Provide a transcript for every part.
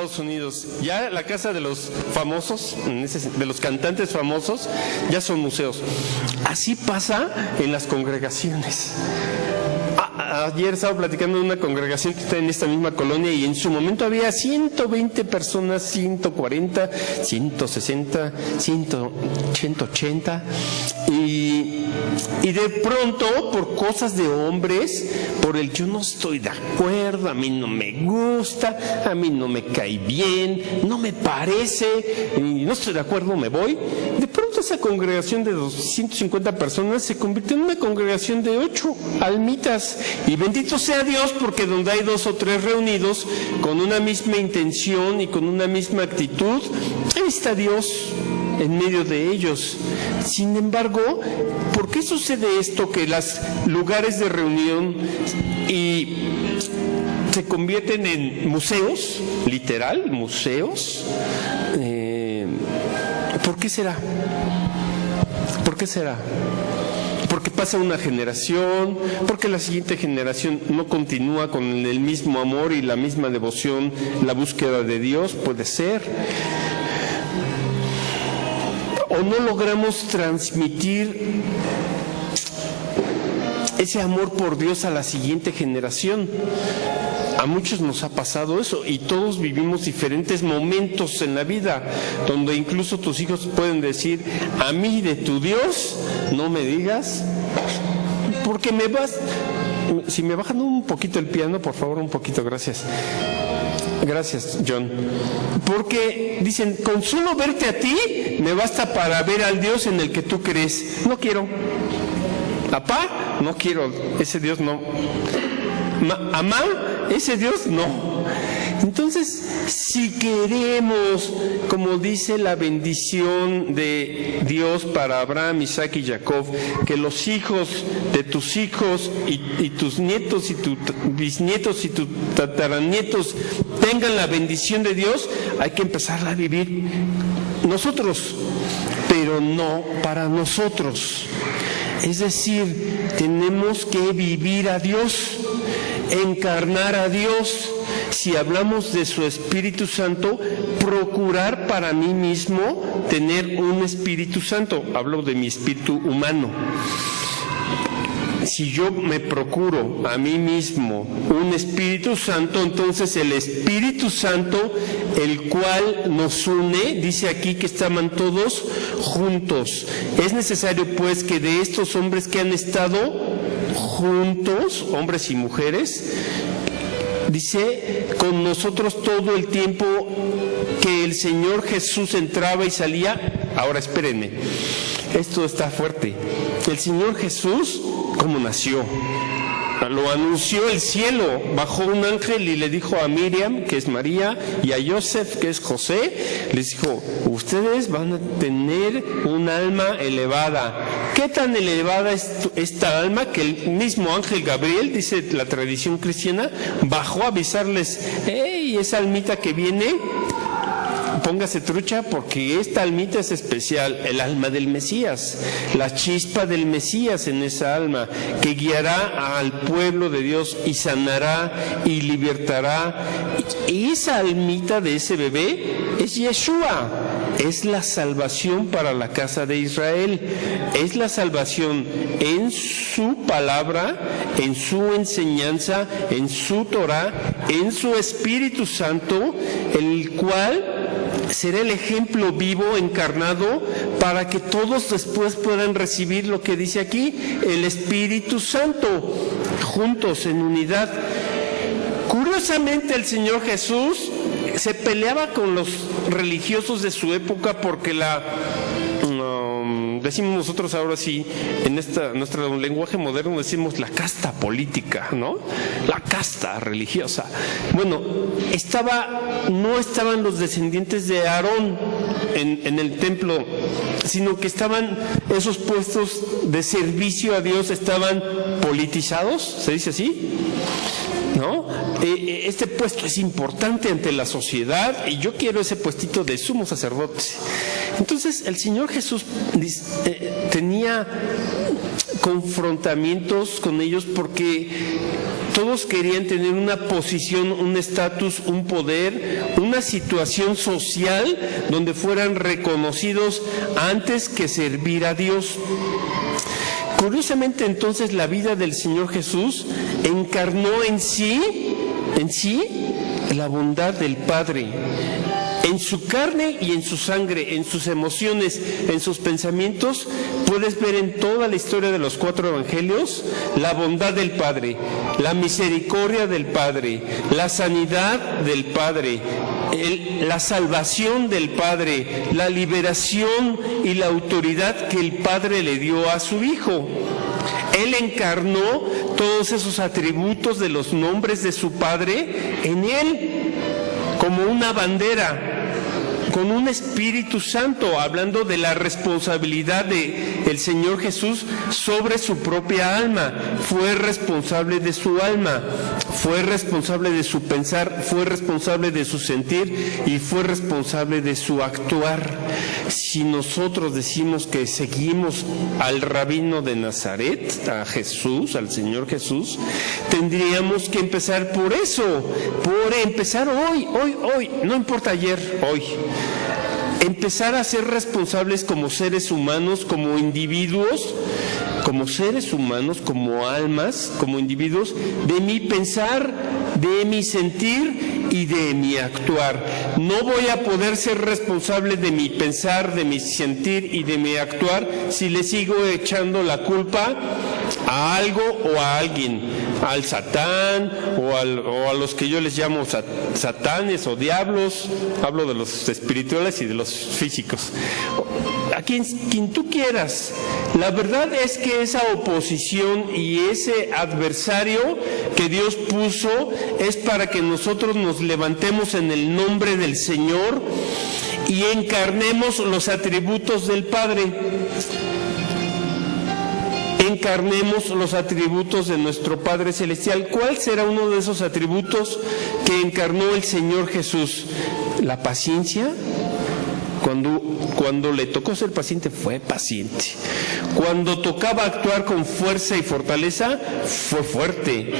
Estados Unidos. Ya la casa de los famosos, de los cantantes famosos, ya son museos. Así pasa en las congregaciones. Ayer estaba platicando de una congregación que está en esta misma colonia y en su momento había 120 personas, 140, 160, 180 y de pronto por cosas de hombres, por el yo no estoy de acuerdo, a mí no me gusta, a mí no me cae bien, no me parece, y no estoy de acuerdo, me voy. De pronto esa congregación de 250 personas se convirtió en una congregación de 8 almitas. Y bendito sea Dios, porque donde hay 2 o 3 reunidos con una misma intención y con una misma actitud, ahí está Dios en medio de ellos. Sin embargo, ¿por qué sucede esto que los lugares de reunión se convierten en museos, literal, museos? ¿Por qué será? ¿Por qué será? Porque pasa una generación, porque la siguiente generación no continúa con el mismo amor y la misma devoción, la búsqueda de Dios, puede ser. O no logramos transmitir ese amor por Dios a la siguiente generación. A muchos nos ha pasado eso y todos vivimos diferentes momentos en la vida donde incluso tus hijos pueden decir: a mí de tu Dios no me digas, porque me vas... Si me bajan un poquito el piano, por favor, un poquito, gracias. Gracias, John. Porque dicen, con solo verte a ti me basta para ver al Dios en el que tú crees. No quiero. Papá, no quiero, ese Dios no. Mamá, ese Dios no. Entonces, si queremos, como dice la bendición de Dios para Abraham, Isaac y Jacob, que los hijos de tus hijos y tus nietos y tus bisnietos y tus tataranietos tengan la bendición de Dios, hay que empezarla a vivir nosotros, pero no para nosotros. Es decir, tenemos que vivir a Dios, encarnar a Dios. Si hablamos de su Espíritu Santo, procurar para mí mismo tener un Espíritu Santo. Hablo de mi espíritu humano. Si yo me procuro a mí mismo un Espíritu Santo, entonces el Espíritu Santo, el cual nos une, dice aquí que estaban todos juntos. Es necesario pues que de estos hombres que han estado juntos, hombres y mujeres, dice, con nosotros todo el tiempo que el Señor Jesús entraba y salía. Ahora espérenme, esto está fuerte. El Señor Jesús, ¿cómo nació? Lo anunció el cielo, bajó un ángel y le dijo a Miriam, que es María, y a Joseph, que es José, les dijo, ustedes van a tener un alma elevada. ¿Qué tan elevada es esta alma? Que el mismo ángel Gabriel, dice la tradición cristiana, bajó a avisarles, hey, esa almita que viene, póngase trucha porque esta almita es especial, el alma del Mesías, la chispa del Mesías en esa alma, que guiará al pueblo de Dios y sanará y libertará. Y esa almita de ese bebé es Yeshua, es la salvación para la casa de Israel, es la salvación en su palabra, en su enseñanza, en su Torah, en su Espíritu Santo, el cual será el ejemplo vivo, encarnado, para que todos después puedan recibir lo que dice aquí, el Espíritu Santo, juntos en unidad. Curiosamente, el Señor Jesús se peleaba con los religiosos de su época porque decimos nosotros ahora sí, en nuestro lenguaje moderno decimos la casta política, ¿no? La casta religiosa. Bueno, no estaban los descendientes de Aarón en el templo, sino que estaban esos puestos de servicio a Dios, estaban politizados, ¿se dice así? ¿No? Este puesto es importante ante la sociedad y yo quiero ese puestito de sumo sacerdote. Entonces el Señor Jesús tenía confrontamientos con ellos porque Todos querían tener una posición, un estatus, un poder, una situación social donde fueran reconocidos antes que servir a Dios. Curiosamente, entonces, la vida del Señor Jesús encarnó en sí la bondad del Padre. En su carne y en su sangre, en sus emociones, en sus pensamientos, puedes ver en toda la historia de los 4 evangelios la bondad del Padre, la misericordia del Padre, la sanidad del Padre, la salvación del Padre, la liberación y la autoridad que el Padre le dio a su Hijo. Él encarnó todos esos atributos de los nombres de su Padre en Él, como una bandera, con un Espíritu Santo, hablando de la responsabilidad del Señor Jesús sobre su propia alma. Fue responsable de su alma, fue responsable de su pensar, fue responsable de su sentir y fue responsable de su actuar. Si nosotros decimos que seguimos al rabino de Nazaret, a Jesús, al Señor Jesús, tendríamos que empezar por eso, por empezar hoy, no importa ayer, hoy. Empezar a ser responsables como seres humanos, como individuos, como seres humanos, como almas, como individuos, de mi pensar, de mi sentir y de mi actuar. No voy a poder ser responsable de mi pensar, de mi sentir y de mi actuar si le sigo echando la culpa a algo o a alguien, al Satán o a los que yo les llamo satanes o diablos. Hablo de los espirituales y de los físicos. A quien tú quieras. La verdad es que esa oposición y ese adversario que Dios puso es para que nosotros nos levantemos en el nombre del Señor y encarnemos los atributos del Padre. Encarnemos los atributos de nuestro Padre Celestial. ¿Cuál será uno de esos atributos que encarnó el Señor Jesús? La paciencia. Cuando le tocó ser paciente, fue paciente. Cuando tocaba actuar con fuerza y fortaleza, fue fuerte.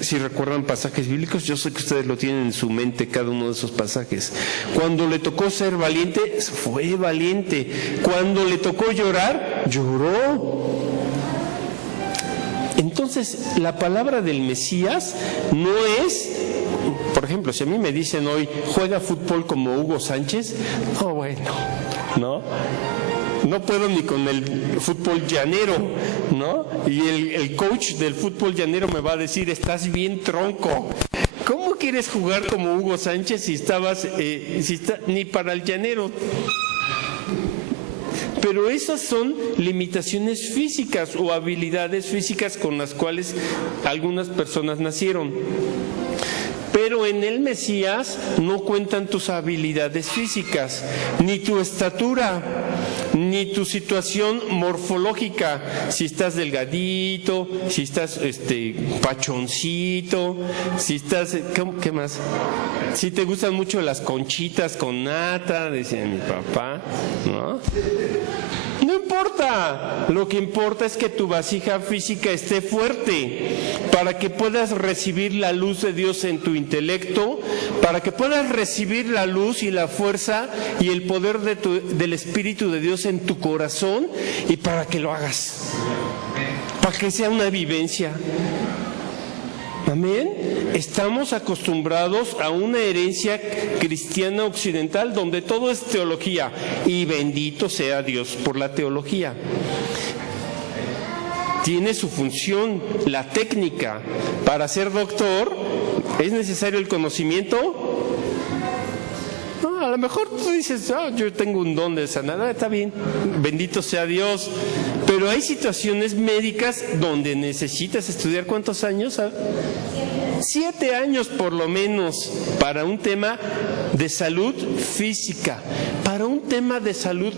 Si recuerdan pasajes bíblicos, yo sé que ustedes lo tienen en su mente, cada uno de esos pasajes. Cuando le tocó ser valiente, fue valiente. Cuando le tocó llorar, lloró. Entonces, la palabra del Mesías no es, por ejemplo, si a mí me dicen hoy, juega fútbol como Hugo Sánchez, no puedo ni con el fútbol llanero, ¿no? Y el coach del fútbol llanero me va a decir, estás bien tronco. ¿Cómo quieres jugar como Hugo Sánchez si ni para el llanero? Pero esas son limitaciones físicas o habilidades físicas con las cuales algunas personas nacieron. Pero en el Mesías no cuentan tus habilidades físicas, ni tu estatura, ni tu situación morfológica, si estás delgadito, si estás pachoncito, si estás, ¿qué más? Si te gustan mucho las conchitas con nata, decía mi papá, ¿no? No importa, lo que importa es que tu vasija física esté fuerte, para que puedas recibir la luz de Dios en tu intelecto, para que puedas recibir la luz y la fuerza y el poder del Espíritu de Dios en tu corazón y para que lo hagas, para que sea una vivencia. Amén. Estamos acostumbrados a una herencia cristiana occidental donde todo es teología y bendito sea Dios por la teología. Tiene su función, la técnica. Para ser doctor, ¿es necesario el conocimiento? No, a lo mejor tú dices, yo tengo un don de sanar, está bien, bendito sea Dios. Pero hay situaciones médicas donde necesitas estudiar, ¿cuántos años? 7 años por lo menos para un tema de salud física. Para un tema de salud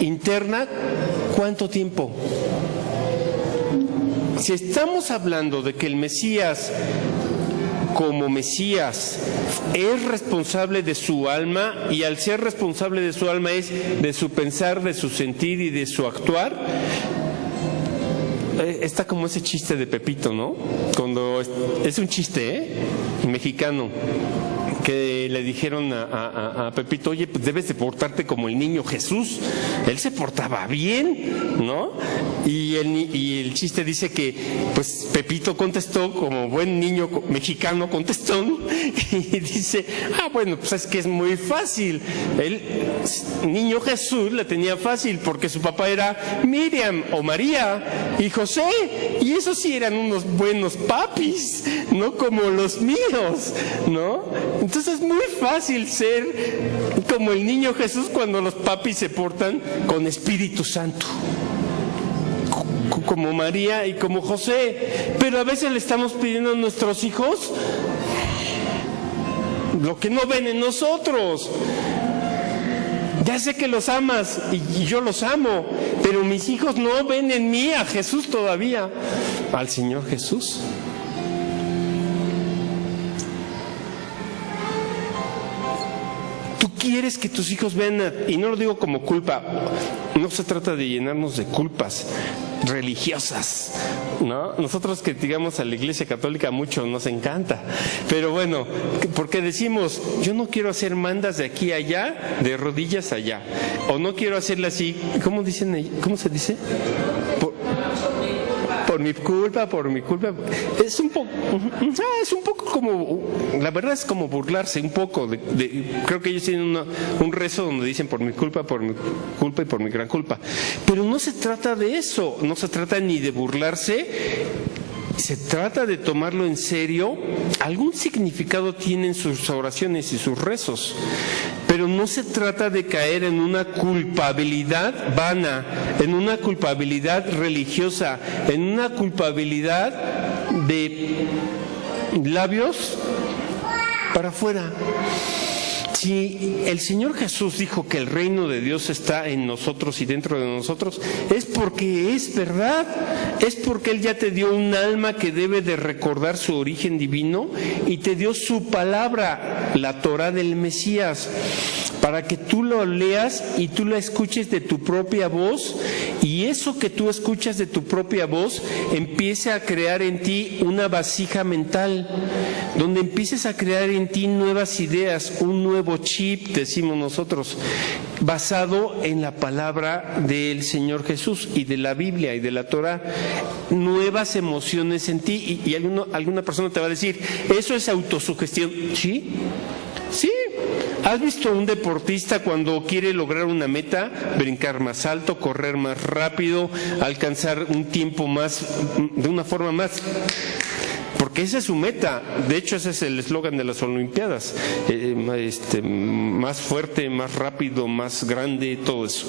interna, ¿cuánto tiempo? Si estamos hablando de que el Mesías, como Mesías, es responsable de su alma, y al ser responsable de su alma es de su pensar, de su sentir y de su actuar, está como ese chiste de Pepito, ¿no? Cuando es un chiste, mexicano, que le dijeron a Pepito, oye, pues debes de portarte como el niño Jesús. Él se portaba bien, ¿no? Y el chiste dice que, pues, Pepito contestó, como buen niño mexicano contestó, y dice, bueno, pues es que es muy fácil. El niño Jesús le tenía fácil porque su papá era Miriam o María y José, y esos sí eran unos buenos papis, no como los míos, ¿no? Entonces es muy fácil ser como el niño Jesús cuando los papis se portan con Espíritu Santo, como María y como José. Pero a veces le estamos pidiendo a nuestros hijos lo que no ven en nosotros. Ya sé que los amas y yo los amo, pero mis hijos no ven en mí a Jesús todavía, al Señor Jesús. Tú quieres que tus hijos vean, y no lo digo como culpa, no se trata de llenarnos de culpas religiosas, ¿no? Nosotros que digamos a la Iglesia Católica mucho nos encanta, pero bueno, porque decimos, yo no quiero hacer mandas de aquí a allá, de rodillas allá, o no quiero hacerla así, ¿cómo se dice? Por mi culpa, es un poco como, la verdad es como burlarse un poco, creo que ellos tienen un rezo donde dicen por mi culpa y por mi gran culpa, pero no se trata de eso, no se trata ni de burlarse, se trata de tomarlo en serio. Algún significado tienen sus oraciones y sus rezos, pero no se trata de caer en una culpabilidad vana, en una culpabilidad religiosa, en una culpabilidad de labios para afuera. Si el Señor Jesús dijo que el reino de Dios está en nosotros y dentro de nosotros, es porque es verdad, es porque Él ya te dio un alma que debe de recordar su origen divino y te dio su palabra, la Torá del Mesías, para que tú lo leas y tú la escuches de tu propia voz, y eso que tú escuchas de tu propia voz empiece a crear en ti una vasija mental, donde empieces a crear en ti nuevas ideas, un nuevo chip, decimos nosotros, basado en la palabra del Señor Jesús y de la Biblia y de la Torah, nuevas emociones en ti, y alguna persona te va a decir, eso es autosugestión. ¿Sí? Sí. ¿Has visto a un deportista cuando quiere lograr una meta, brincar más alto, correr más rápido, alcanzar un tiempo más, de una forma más? Porque esa es su meta. De hecho, ese es el eslogan de las Olimpiadas. Más fuerte, más rápido, más grande, todo eso.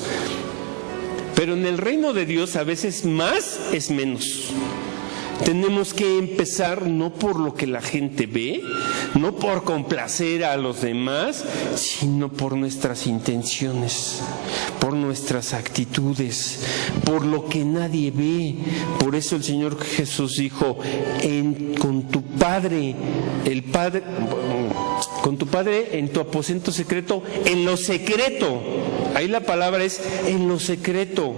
Pero en el reino de Dios a veces más es menos. Tenemos que empezar no por lo que la gente ve, no por complacer a los demás, sino por nuestras intenciones, por nuestras actitudes, por lo que nadie ve. Por eso el Señor Jesús dijo, con tu Padre en tu aposento secreto, en lo secreto. Ahí la palabra es en lo secreto.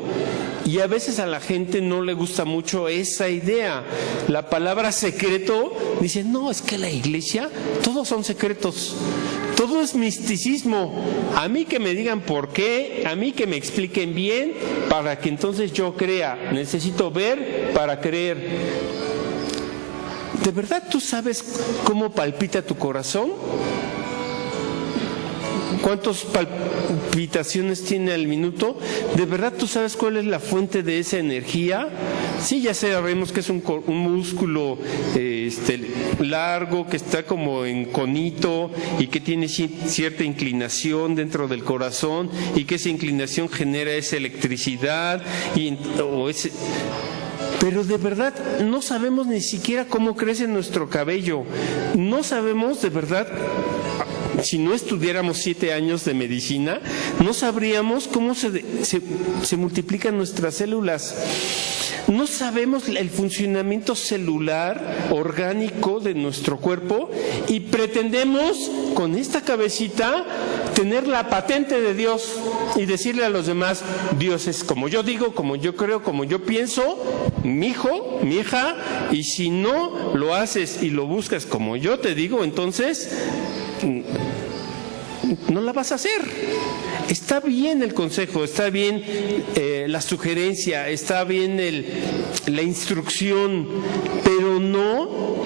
Y a veces a la gente no le gusta mucho esa idea. La palabra secreto dice, no, es que la iglesia, todos son secretos, todo es misticismo. A mí que me digan por qué, a mí que me expliquen bien, para que entonces yo crea. Necesito ver para creer. ¿De verdad tú sabes cómo palpita tu corazón? ¿Cuántas palpitaciones tiene al minuto? ¿De verdad tú sabes cuál es la fuente de esa energía? Sí, ya sabemos que es un músculo largo, que está como en conito y que tiene cierta inclinación dentro del corazón, y que esa inclinación genera esa electricidad pero de verdad no sabemos ni siquiera cómo crece nuestro cabello. No sabemos de verdad. Si no estudiáramos 7 años de medicina, no sabríamos cómo se multiplican nuestras células. No sabemos el funcionamiento celular, orgánico de nuestro cuerpo, y pretendemos con esta cabecita tener la patente de Dios y decirle a los demás, Dios es como yo digo, como yo creo, como yo pienso, mi hijo, mi hija, y si no lo haces y lo buscas como yo te digo, entonces no la vas a hacer. Está bien el consejo, está bien la sugerencia, está bien la instrucción, pero no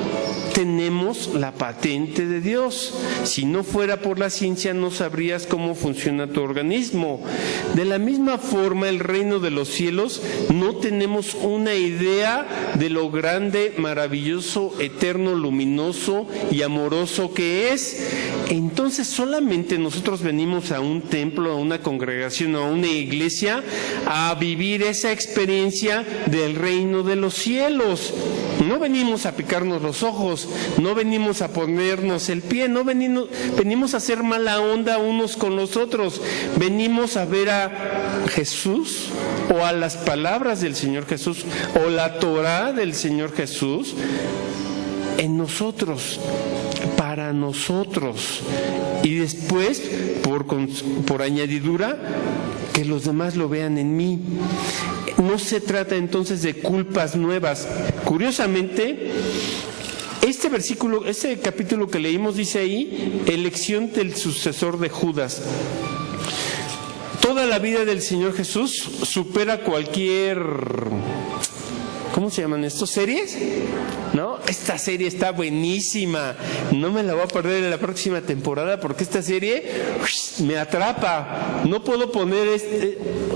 tenemos la patente de Dios. Si no fuera por la ciencia, no sabrías cómo funciona tu organismo. De la misma forma, el reino de los cielos, no tenemos una idea de lo grande, maravilloso, eterno, luminoso y amoroso que es. Entonces, solamente nosotros venimos a un templo, a una congregación, a una iglesia, a vivir esa experiencia del reino de los cielos. No venimos a picarnos los ojos, no venimos a ponernos el pie, no venimos a hacer mala onda unos con los otros. Venimos a ver a Jesús o a las palabras del Señor Jesús o la Torá del Señor Jesús en nosotros, para nosotros, y después, por añadidura, que los demás lo vean en mí. No se trata entonces de culpas nuevas. Curiosamente, este capítulo que leímos dice ahí, elección del sucesor de Judas. Toda la vida del Señor Jesús supera cualquier... ¿Cómo se llaman estos? ¿Series? ¿No? Esta serie está buenísima. No me la voy a perder en la próxima temporada porque esta serie me atrapa. No puedo poner...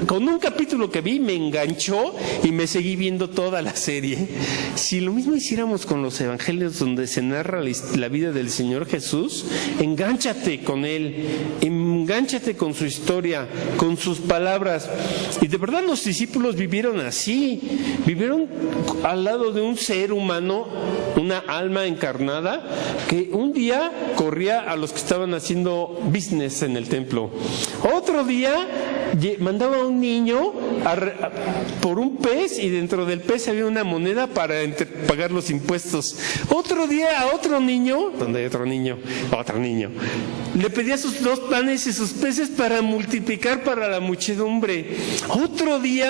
Con un capítulo que vi me enganchó y me seguí viendo toda la serie. Si lo mismo hiciéramos con los evangelios donde se narra la vida del Señor Jesús, engánchate con Él, engánchate con su historia, con sus palabras. Y de verdad los discípulos vivieron así, vivieron al lado de un ser humano, una alma encarnada, que un día corría a los que estaban haciendo business en el templo. Otro día mandaba a un niño por un pez y dentro del pez había una moneda para pagar los impuestos. Otro día a otro niño, donde hay otro niño, le pedía sus 2 panes y sus peces para multiplicar para la muchedumbre. Otro día,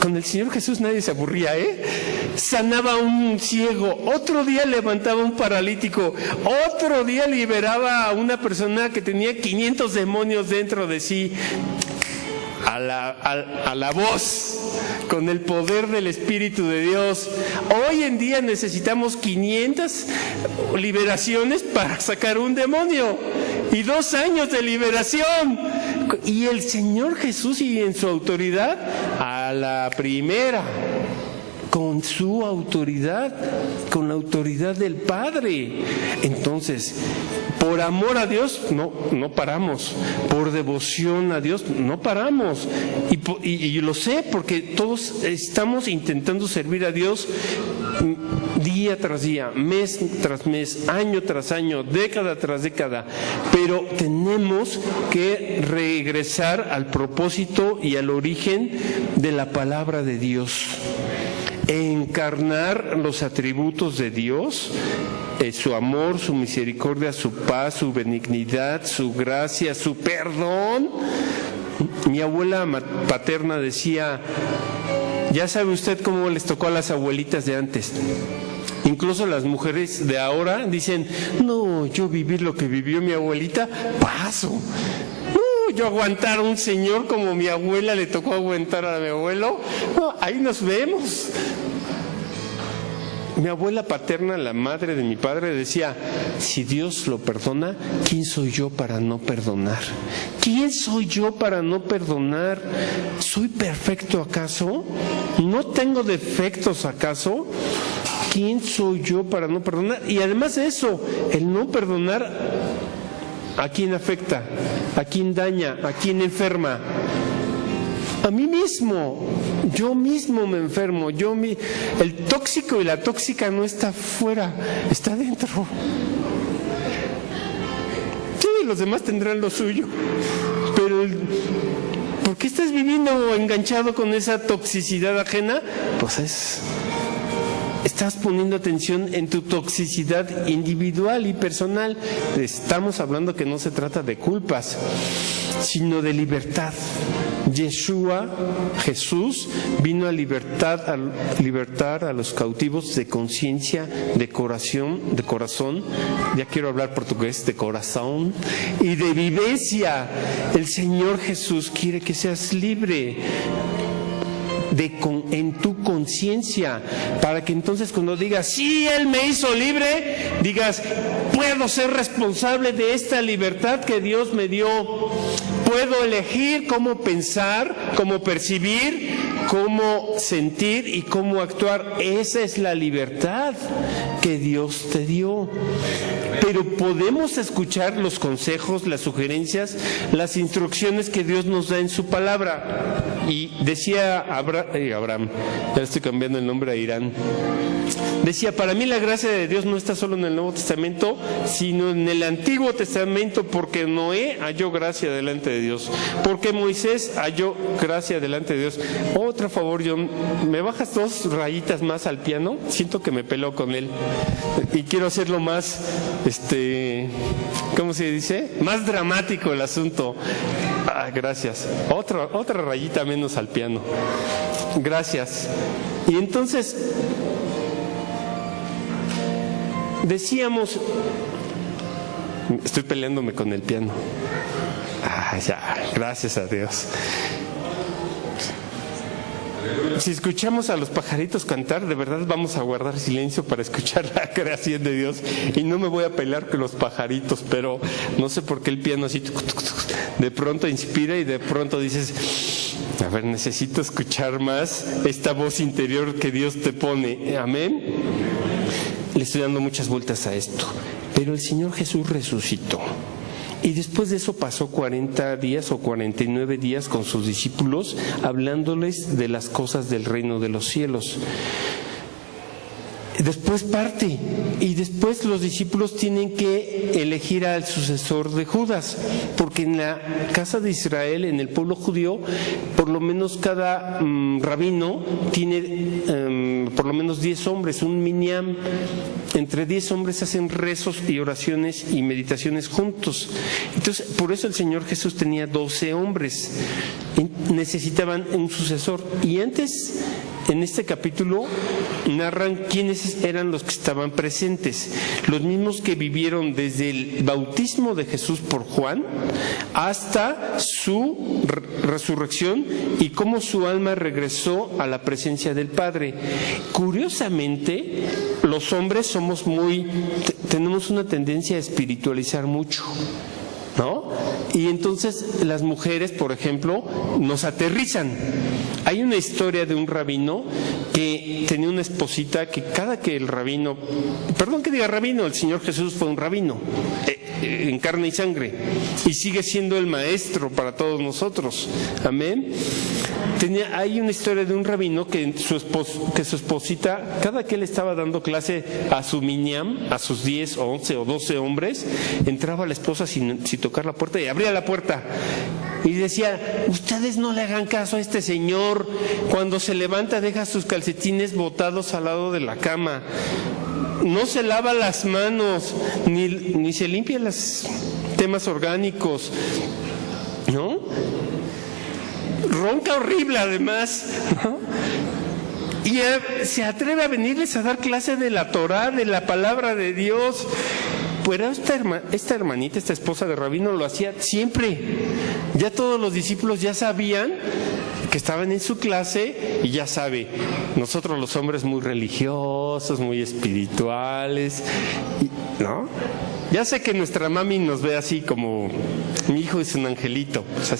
con el Señor Jesús nadie se aburría, sanaba a un ciego. Otro día levantaba a un paralítico. Otro día liberaba a una persona que tenía 500 demonios dentro de sí. A la voz, con el poder del Espíritu de Dios. Hoy en día necesitamos 500 liberaciones para sacar un demonio y 2 años de liberación. Y el Señor Jesús, y en su autoridad, a la primera, con su autoridad, con la autoridad del Padre. Entonces, por amor a Dios no paramos, por devoción a Dios no paramos, y lo sé porque todos estamos intentando servir a Dios día tras día, mes tras mes, año tras año, década tras década, pero tenemos que regresar al propósito y al origen de la palabra de Dios. Encarnar los atributos de Dios, su amor, su misericordia, su paz, su benignidad, su gracia, su perdón. Mi abuela paterna decía, ya sabe usted cómo les tocó a las abuelitas de antes. Incluso las mujeres de ahora dicen, no, yo vivir lo que vivió mi abuelita, paso. Yo aguantar a un señor como mi abuela le tocó aguantar a mi abuelo, no, ahí nos vemos. Mi abuela paterna, la madre de mi padre, decía, si Dios lo perdona, ¿quién soy yo para no perdonar? ¿Quién soy yo para no perdonar? ¿Soy perfecto acaso? ¿No tengo defectos acaso? ¿Quién soy yo para no perdonar? Y además de eso, el no perdonar, ¿a quién afecta? ¿A quién daña? ¿A quién enferma? A mí mismo. Yo mismo me enfermo. El tóxico y la tóxica no está fuera, está dentro. Sí, los demás tendrán lo suyo. Pero ¿por qué estás viviendo enganchado con esa toxicidad ajena? Pues Estás poniendo atención en tu toxicidad individual y personal. Estamos hablando que no se trata de culpas, sino de libertad. Yeshua, Jesús, vino a libertar a los cautivos de conciencia, de corazón, ya quiero hablar portugués, de corazón y de vivencia. El Señor Jesús quiere que seas libre en tu conciencia, para que entonces cuando digas, sí, Él me hizo libre, digas, puedo ser responsable de esta libertad que Dios me dio. Puedo elegir cómo pensar, cómo percibir, cómo sentir y cómo actuar. Esa es la libertad que Dios te dio. Pero podemos escuchar los consejos, las sugerencias, las instrucciones que Dios nos da en su palabra. Y decía Abraham, ya estoy cambiando el nombre a Irán, decía, para mí la gracia de Dios no está solo en el Nuevo Testamento, sino en el Antiguo Testamento, porque Noé halló gracia delante de Dios, porque Moisés halló gracia delante de Dios. Otro favor, John, ¿me bajas 2 rayitas más al piano? Siento que me peleo con él y quiero hacerlo más, ¿cómo se dice? Más dramático el asunto. Gracias. Otra rayita menos al piano. Gracias. Y entonces decíamos, estoy peleándome con el piano. Ya, gracias a Dios. Si escuchamos a los pajaritos cantar, de verdad vamos a guardar silencio para escuchar la creación de Dios. Y no me voy a pelear con los pajaritos, pero no sé por qué el piano así de pronto inspira y de pronto dices, a ver, necesito escuchar más esta voz interior que Dios te pone. Amén. Le estoy dando muchas vueltas a esto. Pero el Señor Jesús resucitó. Y después de eso pasó 40 días o 49 días con sus discípulos, hablándoles de las cosas del reino de los cielos. Después parte, y después los discípulos tienen que elegir al sucesor de Judas, porque en la casa de Israel, en el pueblo judío, por lo menos cada rabino tiene por lo menos 10 hombres, un minyan. Entre 10 hombres hacen rezos y oraciones y meditaciones juntos. Entonces, por eso el Señor Jesús tenía 12 hombres. Necesitaban un sucesor. Y antes, en este capítulo, narran quiénes eran los que estaban presentes. Los mismos que vivieron desde el bautismo de Jesús por Juan hasta su resurrección y cómo su alma regresó a la presencia del Padre. Curiosamente, los hombres tenemos una tendencia a espiritualizar mucho, ¿no? Y entonces las mujeres, por ejemplo, nos aterrizan. Hay una historia de un rabino que tenía una esposita que cada que el rabino, perdón que diga rabino, el Señor Jesús fue un rabino en carne y sangre y sigue siendo el maestro para todos nosotros. Amén. Hay una historia de un rabino que su esposita, cada que él estaba dando clase a su minyan, a sus 10 o 11 o 12 hombres, entraba la esposa sin tocar la puerta y abría la puerta y decía, ustedes no le hagan caso a este señor, cuando se levanta deja sus calcetines botados al lado de la cama, no se lava las manos ni se limpia los temas orgánicos, ¿no? Ronca horrible además, ¿no? Y se atreve a venirles a dar clase de la Torá, de la palabra de Dios. Pero esta hermanita, esta esposa de rabino, lo hacía siempre. Ya todos los discípulos ya sabían que estaban en su clase y ya sabe, nosotros los hombres muy religiosos, muy espirituales, ¿no? Ya sé que nuestra mami nos ve así como, mi hijo es un angelito. O sea,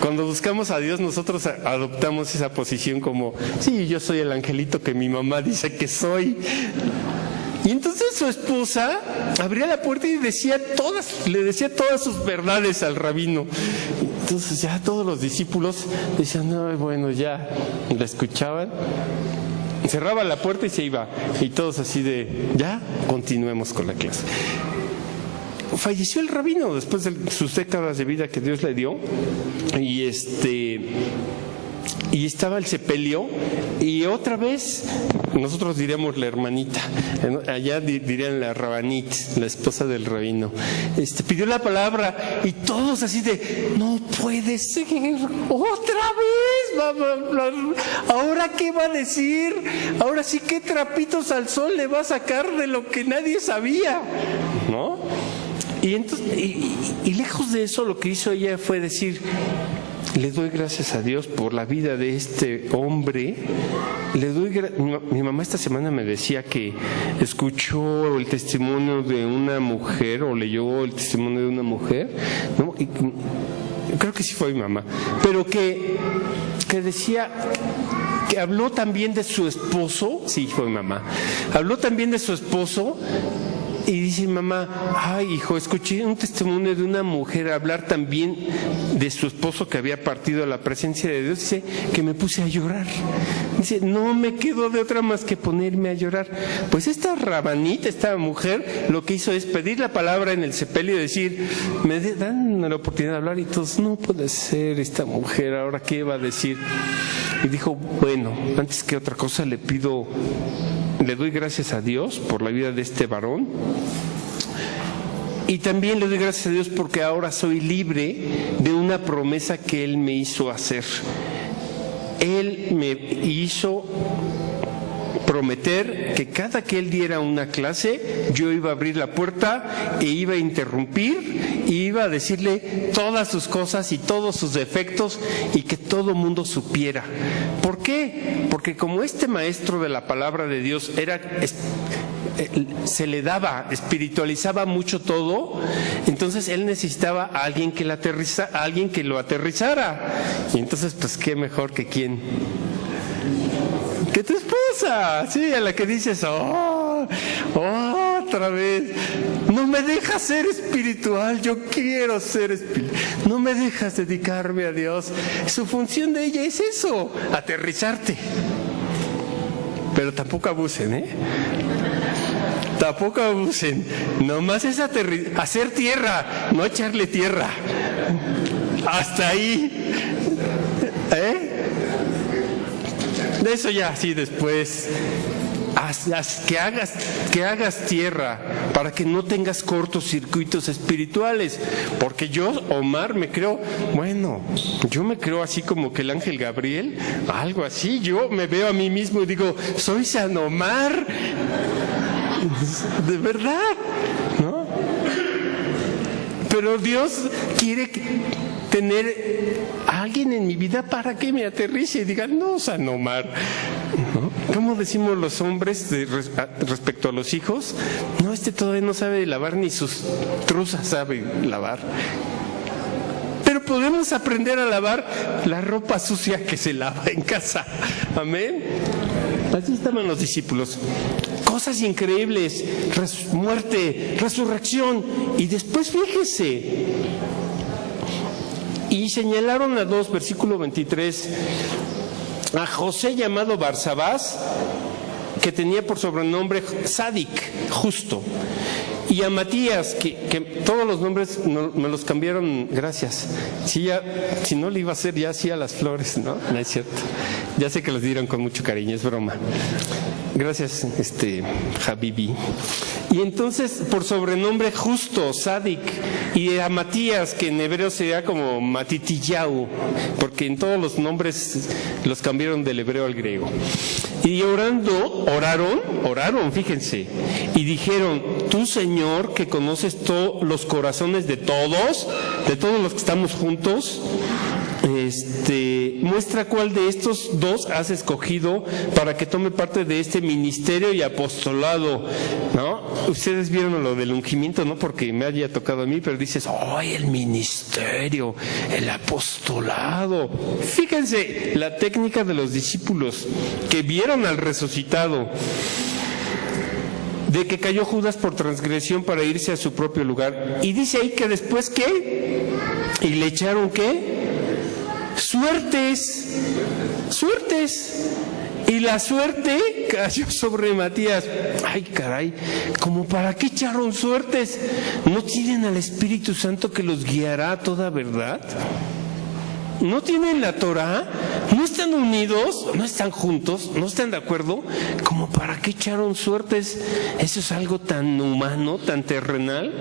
cuando buscamos a Dios nosotros adoptamos esa posición como, sí, yo soy el angelito que mi mamá dice que soy. Y entonces su esposa abría la puerta y le decía todas sus verdades al rabino. Entonces ya todos los discípulos decían, no, bueno, ya la escuchaban. Cerraba la puerta y se iba. Y todos así de, ya, continuemos con la clase. Falleció el rabino después de sus décadas de vida que Dios le dio. Y y estaba el sepelio, y otra vez, nosotros diríamos la hermanita, allá dirían la rabanit, la esposa del rabino, pidió la palabra, y todos así de, no puede ser, otra vez, mamá, ahora qué va a decir, ahora sí qué trapitos al sol le va a sacar de lo que nadie sabía, ¿no? Y entonces, y lejos de eso, lo que hizo ella fue decir, le doy gracias a Dios por la vida de este hombre. Mi mamá esta semana me decía que escuchó el testimonio de una mujer, o leyó el testimonio de una mujer, ¿no? Y creo que sí fue mi mamá, pero que decía, que habló también de su esposo. Sí, fue mi mamá. Habló también de su esposo. Y dice mamá, ay hijo, escuché un testimonio de una mujer hablar también de su esposo que había partido a la presencia de Dios. Dice que me puse a llorar. Dice, no me quedó de otra más que ponerme a llorar. Pues esta rabanita, esta mujer, lo que hizo es pedir la palabra en el sepelio y decir, me dan la oportunidad de hablar, y todos, no puede ser esta mujer, ahora qué va a decir. Y dijo, bueno, antes que otra cosa le doy gracias a Dios por la vida de este varón, y también le doy gracias a Dios porque ahora soy libre de una promesa que Él me hizo hacer. Él me hizo prometer que cada que Él diera una clase, yo iba a abrir la puerta e iba a interrumpir y iba a decirle todas sus cosas y todos sus defectos, y que todo mundo supiera. ¿Por qué? Porque como este maestro de la palabra de Dios se le daba, espiritualizaba mucho todo, entonces él necesitaba a alguien que lo aterrizara. Y entonces, pues qué mejor que quién, que tu esposa, sí, a la que dices, otra vez, no me dejas ser espiritual, yo quiero ser espiritual, no me dejas dedicarme a Dios. Su función de ella es eso, aterrizarte. Pero tampoco abusen, tampoco abusen, nomás es hacer tierra, no echarle tierra, hasta ahí, de eso ya, sí, después, que hagas tierra para que no tengas cortocircuitos espirituales, porque yo, Omar, yo me creo así como que el ángel Gabriel, algo así, yo me veo a mí mismo y digo, soy San Omar, de verdad, ¿no? Pero Dios quiere tener a alguien en mi vida para que me aterrice y diga, no, San Omar, ¿no? ¿Cómo decimos los hombres respecto a los hijos? No, todavía no sabe lavar, ni sus truzas sabe lavar. Pero podemos aprender a lavar la ropa sucia que se lava en casa. Amén. Así estaban los discípulos. Cosas increíbles, muerte, resurrección. Y después fíjese, y señalaron a dos, versículo 23, a José llamado Barsabás, que tenía por sobrenombre Sadik, justo, y a Matías, que todos los nombres me los cambiaron, gracias. Si no le iba a hacer ya así a las flores, ¿no? No es cierto. Ya sé que los dieron con mucho cariño, es broma. Gracias, Habibi. Y entonces, por sobrenombre justo, Sadik, y a Matías, que en hebreo sería como Matitillau, porque en todos los nombres los cambiaron del hebreo al griego. Y oraron, fíjense, y dijeron, tú, Señor, que conoces los corazones de todos los que estamos juntos, muestra cuál de estos dos has escogido para que tome parte de este ministerio y apostolado, ¿no? Ustedes vieron lo del ungimiento, no porque me haya tocado a mí, pero dices, ¡ay, el ministerio, el apostolado! Fíjense la técnica de los discípulos que vieron al resucitado, de que cayó Judas por transgresión para irse a su propio lugar. Y dice ahí que después, ¿qué? ¿Y le echaron qué? Suertes. Y la suerte cayó sobre Matías. Ay, caray, ¿como para qué echaron suertes? ¿No tienen al Espíritu Santo que los guiará a toda verdad? ¿No tienen la Torah? ¿No están unidos? ¿No están juntos? ¿No están de acuerdo? ¿Como para qué echaron suertes? Eso es algo tan humano, tan terrenal.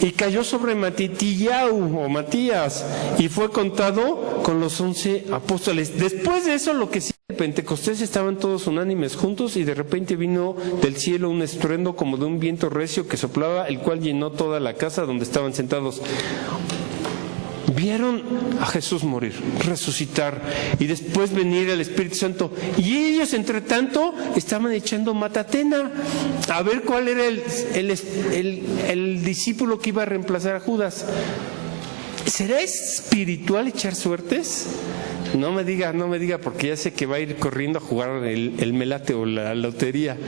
Y cayó sobre Matitiyahu o Matías y fue contado con los 11 apóstoles. Después de eso, lo que sí, en Pentecostés estaban todos unánimes juntos y de repente vino del cielo un estruendo como de un viento recio que soplaba, el cual llenó toda la casa donde estaban sentados. Vieron a Jesús morir, resucitar y después venir el Espíritu Santo. Y ellos, entre tanto, estaban echando matatena a ver cuál era el discípulo que iba a reemplazar a Judas. ¿Será espiritual echar suertes? No me diga, porque ya sé que va a ir corriendo a jugar el melate o la lotería.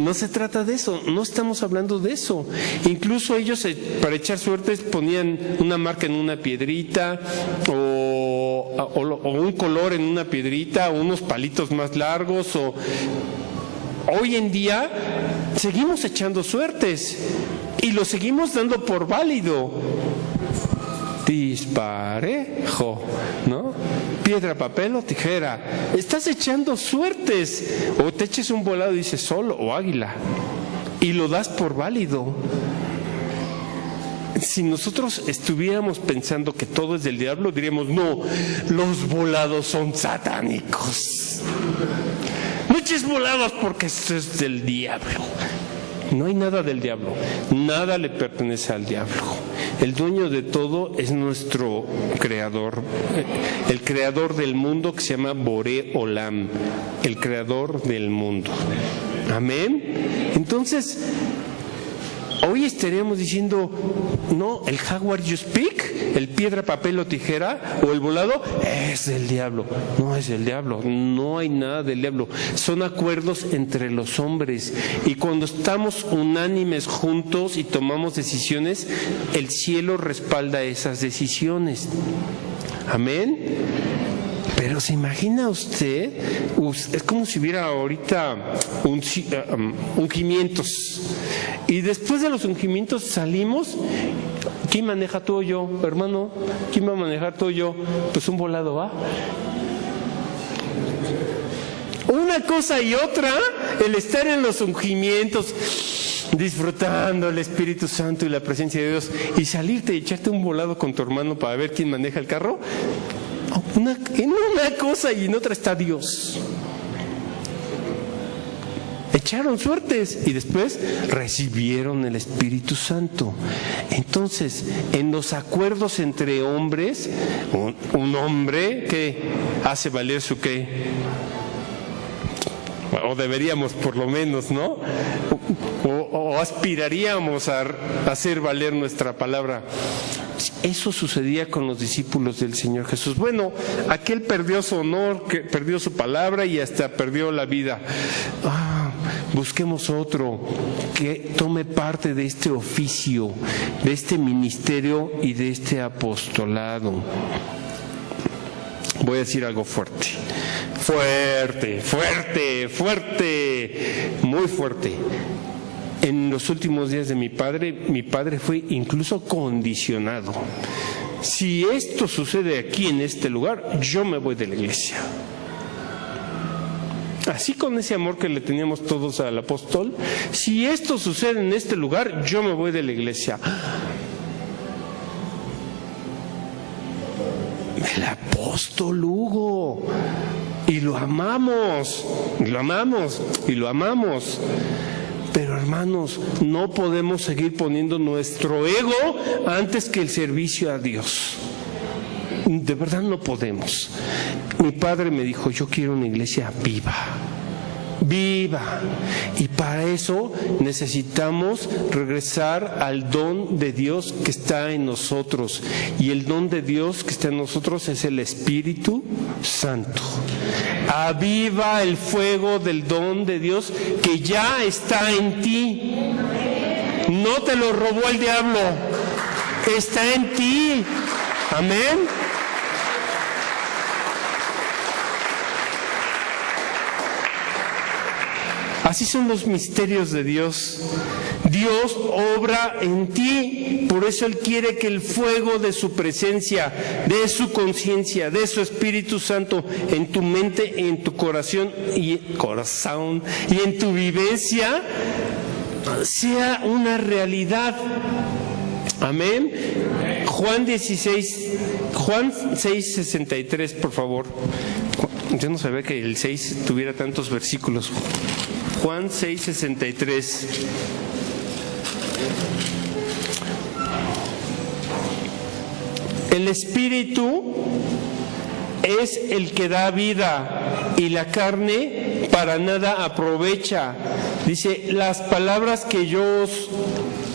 No se trata de eso, no estamos hablando de eso. Incluso ellos, para echar suertes, ponían una marca en una piedrita o un color en una piedrita o unos palitos más largos. Hoy en día seguimos echando suertes y lo seguimos dando por válido. Disparejo, ¿no? Piedra, papel o tijera. Estás echando suertes. O te eches un volado y dices solo o águila. Y lo das por válido. Si nosotros estuviéramos pensando que todo es del diablo, diríamos, no, los volados son satánicos. No eches volados porque esto es del diablo. No hay nada del diablo, nada le pertenece al diablo. El dueño de todo es nuestro creador, el creador del mundo que se llama Boré Olam, el creador del mundo. Amén. Entonces, hoy estaríamos diciendo, no, el how are you speak, el piedra, papel o tijera o el volado es del diablo. No es del diablo, no hay nada del diablo. Son acuerdos entre los hombres. Y cuando estamos unánimes juntos y tomamos decisiones, el cielo respalda esas decisiones. Amén. Pero ¿se imagina usted? Es como si hubiera ahorita ungimientos. Y después de los ungimientos salimos. ¿Quién maneja tú o yo, hermano? ¿Quién va a manejar tú o yo? Pues un volado, ¿va? Una cosa y otra, el estar en los ungimientos, disfrutando el Espíritu Santo y la presencia de Dios, y salirte y echarte un volado con tu hermano para ver quién maneja el carro. En una cosa y en otra está Dios. Echaron suertes y después recibieron el Espíritu Santo. Entonces, en los acuerdos entre hombres, un hombre que hace valer su qué, o deberíamos por lo menos, ¿no? O aspiraríamos a hacer valer nuestra palabra. Eso sucedía con los discípulos del Señor Jesús. Bueno, aquel perdió su honor, que perdió su palabra y hasta perdió la vida. Busquemos otro que tome parte de este oficio, de este ministerio y de este apostolado. Voy a decir algo fuerte. Fuerte, muy fuerte. En los últimos días de mi padre fue incluso condicionado. Si esto sucede aquí en este lugar, yo me voy de la iglesia. Así, con ese amor que le teníamos todos al apóstol, si esto sucede en este lugar, yo me voy de la iglesia. El apóstol Hugo, y lo amamos. Pero hermanos, no podemos seguir poniendo nuestro ego antes que el servicio a Dios. De verdad no podemos. Mi padre me dijo, yo quiero una iglesia viva. Y para eso necesitamos regresar al don de Dios que está en nosotros. Y el don de Dios que está en nosotros es el Espíritu Santo. Aviva el fuego del don de Dios que ya está en ti. No te lo robó el diablo, está en ti. Amén. Así son los misterios de Dios. Dios obra en ti, por eso Él quiere que el fuego de su presencia, de su conciencia, de su Espíritu Santo en tu mente, en tu corazón y en tu vivencia sea una realidad. Amén. Juan 6:63, por favor. Yo no sabía que el 6 tuviera tantos versículos. Juan 6:63. El Espíritu es el que da vida y la carne para nada aprovecha. Dice, las palabras que yo os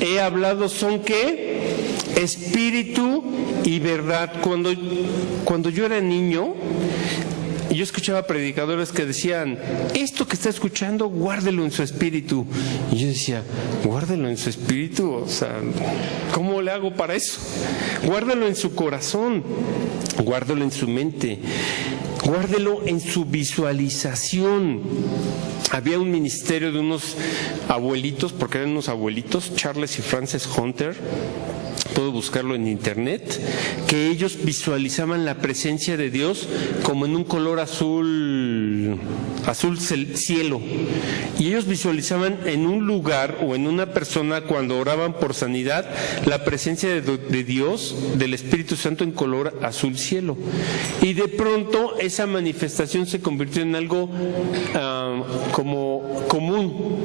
he hablado son ¿qué? Espíritu y verdad. Cuando yo era niño, yo escuchaba predicadores que decían, esto que está escuchando, guárdelo en su espíritu. Y yo decía, guárdelo en su espíritu, o sea, ¿cómo le hago para eso? Guárdelo en su corazón, guárdelo en su mente, guárdelo en su visualización. Había un ministerio de unos abuelitos, porque eran unos abuelitos, Charles y Frances Hunter, puedo buscarlo en internet, que ellos visualizaban la presencia de Dios como en un color azul cielo, y ellos visualizaban en un lugar o en una persona, cuando oraban por sanidad, la presencia de Dios, del Espíritu Santo, en color azul cielo, y de pronto esa manifestación se convirtió en algo como común.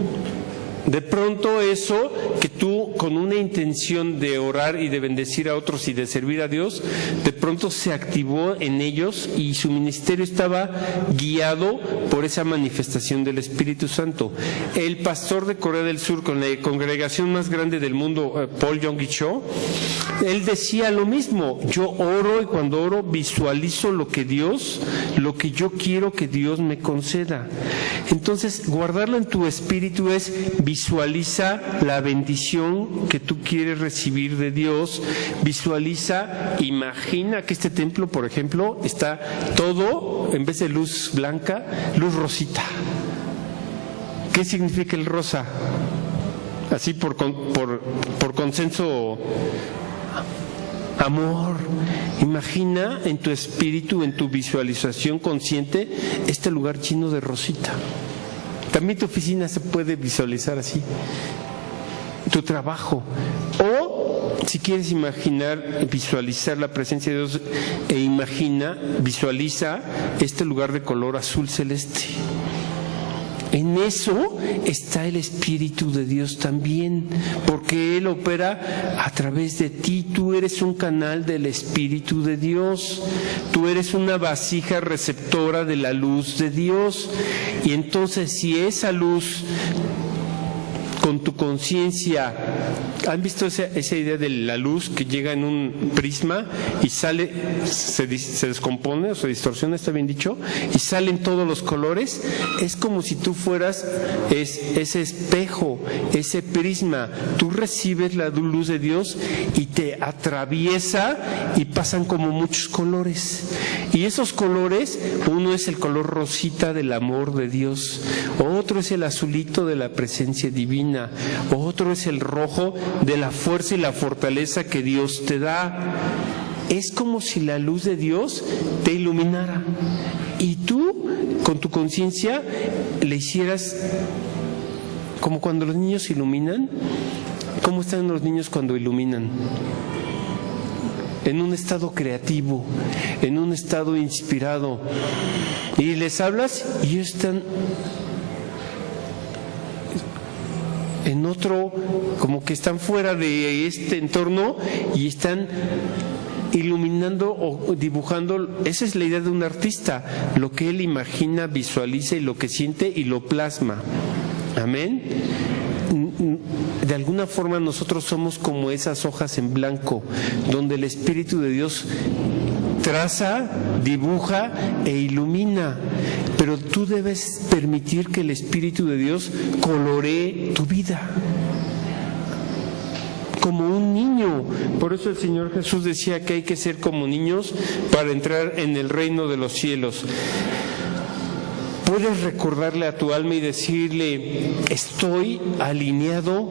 De pronto eso, que tú con una intención de orar y de bendecir a otros y de servir a Dios, de pronto se activó en ellos y su ministerio estaba guiado por esa manifestación del Espíritu Santo. El pastor de Corea del Sur, con la congregación más grande del mundo, Paul Yonggi Cho, él decía lo mismo: yo oro y cuando oro visualizo lo que yo quiero que Dios me conceda. Entonces, guardarlo en tu espíritu es visualiza la bendición que tú quieres recibir de Dios, imagina que este templo, por ejemplo, está todo, en vez de luz blanca, luz rosita. ¿Qué significa el rosa? Así por consenso, amor. Imagina en tu espíritu, en tu visualización consciente, este lugar lleno de rosita. También tu oficina se puede visualizar así, tu trabajo. O si quieres visualizar la presencia de Dios, visualiza este lugar de color azul celeste. En eso está el Espíritu de Dios también, porque Él opera a través de ti. Tú eres un canal del Espíritu de Dios, tú eres una vasija receptora de la luz de Dios. Y entonces, si esa luz con tu conciencia, ¿han visto esa idea de la luz que llega en un prisma y sale, se descompone o se distorsiona, está bien dicho, y salen todos los colores? Es como si tú fueras ese espejo, ese prisma. Tú recibes la luz de Dios y te atraviesa y pasan como muchos colores. Y esos colores, uno es el color rosita del amor de Dios, otro es el azulito de la presencia divina, otro es el rojo de la fuerza y la fortaleza que Dios te da. Es como si la luz de Dios te iluminara y tú con tu conciencia le hicieras como cuando los niños iluminan. ¿Cómo están los niños cuando iluminan? En un estado creativo, en un estado inspirado, y les hablas y ellos están en otro, como que están fuera de este entorno y están iluminando o dibujando. Esa es la idea de un artista, lo que él imagina, visualiza, y lo que siente y lo plasma. Amén. De alguna forma nosotros somos como esas hojas en blanco, donde el Espíritu de Dios traza, dibuja e ilumina, pero tú debes permitir que el Espíritu de Dios coloree tu vida como un niño. Por eso el Señor Jesús decía que hay que ser como niños para entrar en el reino de los cielos. Puedes recordarle a tu alma y decirle: estoy alineado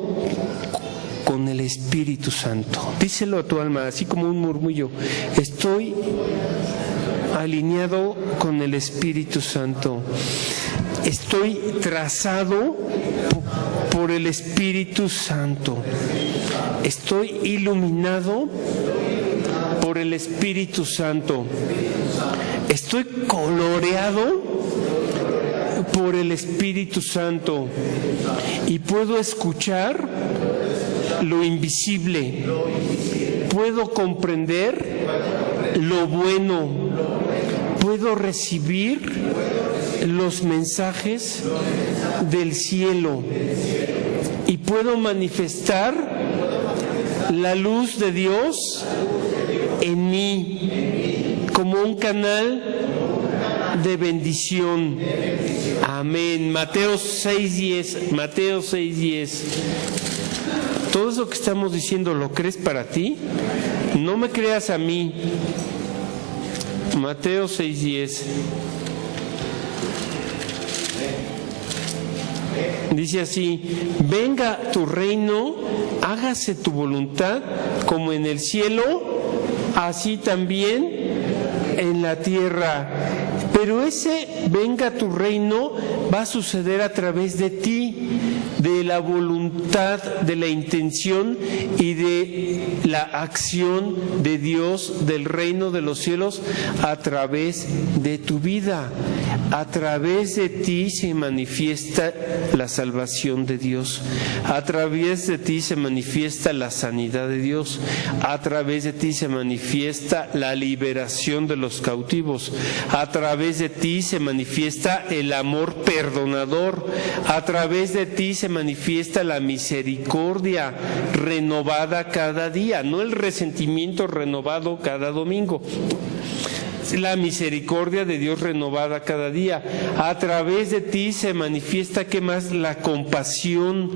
con el Espíritu Santo. Díselo a tu alma, así como un murmullo: estoy alineado con el Espíritu Santo. Estoy trazado por el Espíritu Santo. Estoy iluminado por el Espíritu Santo. Estoy coloreado por el Espíritu Santo. Y puedo escuchar lo invisible. Puedo comprender lo bueno. Puedo recibir los mensajes del cielo. Y puedo manifestar la luz de Dios en mí como un canal de bendición. Amén. Mateo 6:10. Mateo 6:10. Todo eso que estamos diciendo, ¿lo crees para ti? No me creas a mí. Mateo 6:10. Dice así: venga tu reino, hágase tu voluntad, como en el cielo, así también en la tierra. Pero ese venga tu reino va a suceder a través de ti, de la voluntad, de la intención y de la acción de Dios, del reino de los cielos, a través de tu vida. A través de ti se manifiesta la salvación de Dios. A través de ti se manifiesta la sanidad de Dios. A través de ti se manifiesta la liberación de los cautivos. A través de ti se manifiesta el amor perdonador. A través de ti se manifiesta la misericordia renovada cada día, no el resentimiento renovado cada domingo. La misericordia de Dios renovada cada día. A través de ti se manifiesta, ¿qué más? La compasión.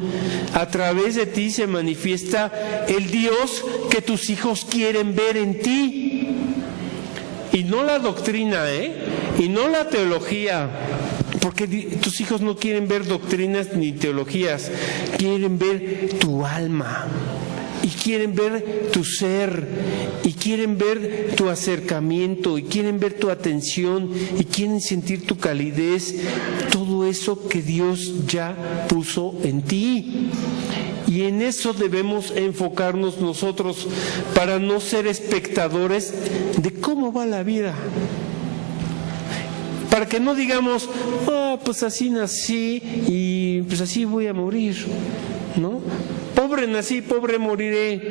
A través de ti se manifiesta el Dios que tus hijos quieren ver en ti. Y no la doctrina, y no la teología, porque tus hijos no quieren ver doctrinas ni teologías, quieren ver tu alma. Y quieren ver tu ser, y quieren ver tu acercamiento, y quieren ver tu atención, y quieren sentir tu calidez, todo eso que Dios ya puso en ti. Y en eso debemos enfocarnos nosotros para no ser espectadores de cómo va la vida. Para que no digamos: pues así nací y pues así voy a morir, ¿no? Pobre nací, pobre moriré.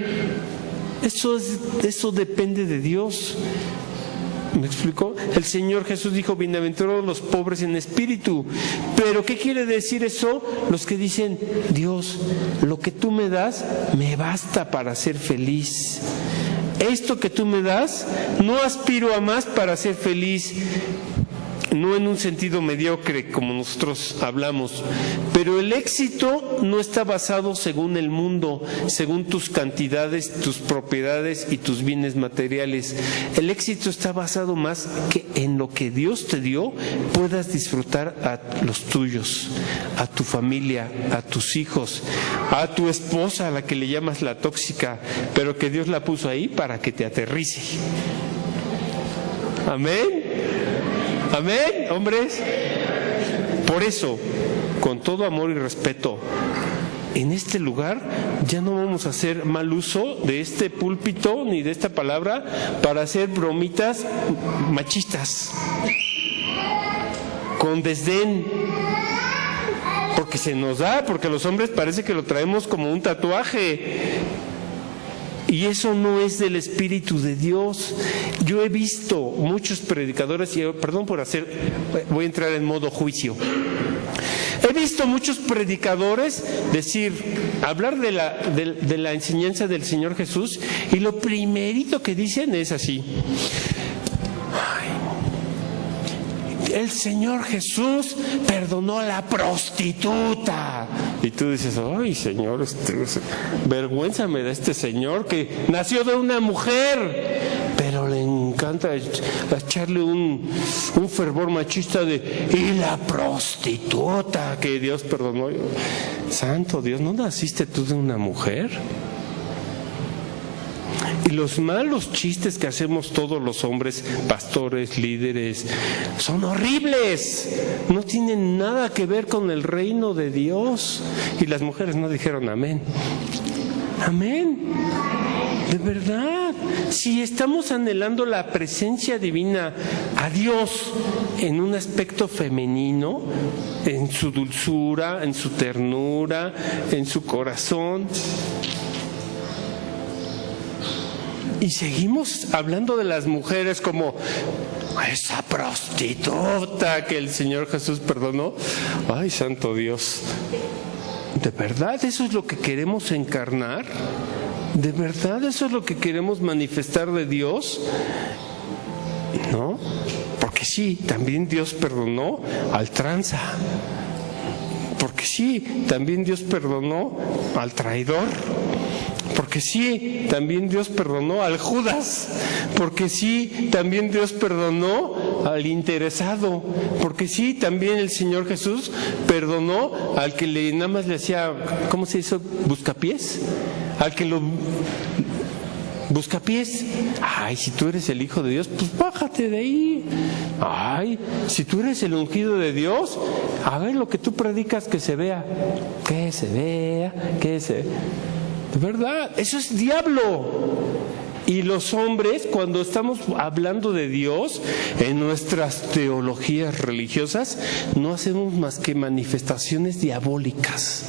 Eso depende de Dios. ¿Me explicó? El Señor Jesús dijo: bienaventurados los pobres en espíritu. Pero ¿qué quiere decir eso? Los que dicen: Dios, lo que tú me das me basta para ser feliz. Esto que tú me das, no aspiro a más para ser feliz. No en un sentido mediocre como nosotros hablamos, pero el éxito no está basado según el mundo, según tus cantidades, tus propiedades y tus bienes materiales. El éxito está basado más que en lo que Dios te dio, puedas disfrutar a los tuyos, a tu familia, a tus hijos, a tu esposa, a la que le llamas la tóxica, pero que Dios la puso ahí para que te aterrice. Amén. Amén, hombres. Por eso, con todo amor y respeto, en este lugar ya no vamos a hacer mal uso de este púlpito ni de esta palabra para hacer bromitas machistas, con desdén, porque se nos da, porque los hombres parece que lo traemos como un tatuaje. Y eso no es del Espíritu de Dios. Yo he visto muchos predicadores, y perdón por voy a entrar en modo juicio. He visto muchos predicadores hablar de la enseñanza del Señor Jesús, y lo primerito que dicen es así: el Señor Jesús perdonó a la prostituta. Y tú dices: ay, Señor, vergüenza me da este señor que nació de una mujer, pero le encanta Santa a echarle un fervor machista de y la prostituta que Dios perdonó. Santo Dios, ¿no naciste tú de una mujer? Y los malos chistes que hacemos todos los hombres, pastores, líderes, son horribles. No tienen nada que ver con el reino de Dios. Y las mujeres no dijeron amén. Amén. De verdad, si estamos anhelando la presencia divina a Dios en un aspecto femenino, en su dulzura, en su ternura, en su corazón, y seguimos hablando de las mujeres como esa prostituta que el Señor Jesús perdonó. Ay, santo Dios. ¿De verdad eso es lo que queremos encarnar? ¿De verdad eso es lo que queremos manifestar de Dios? ¿No? Porque sí, también Dios perdonó al tranza. Porque sí, también Dios perdonó al traidor. Porque sí, también Dios perdonó al Judas. Porque sí, también Dios perdonó al interesado. Porque sí, también el Señor Jesús perdonó al que nada más le hacía, ¿cómo se hizo? ¿Buscapiés? Al que lo buscapiés. Ay, si tú eres el Hijo de Dios, pues bájate de ahí. Ay, si tú eres el ungido de Dios, a ver lo que tú predicas que se vea. Que se vea, que se vea. De verdad, eso es diablo. Y los hombres, cuando estamos hablando de Dios, en nuestras teologías religiosas, no hacemos más que manifestaciones diabólicas.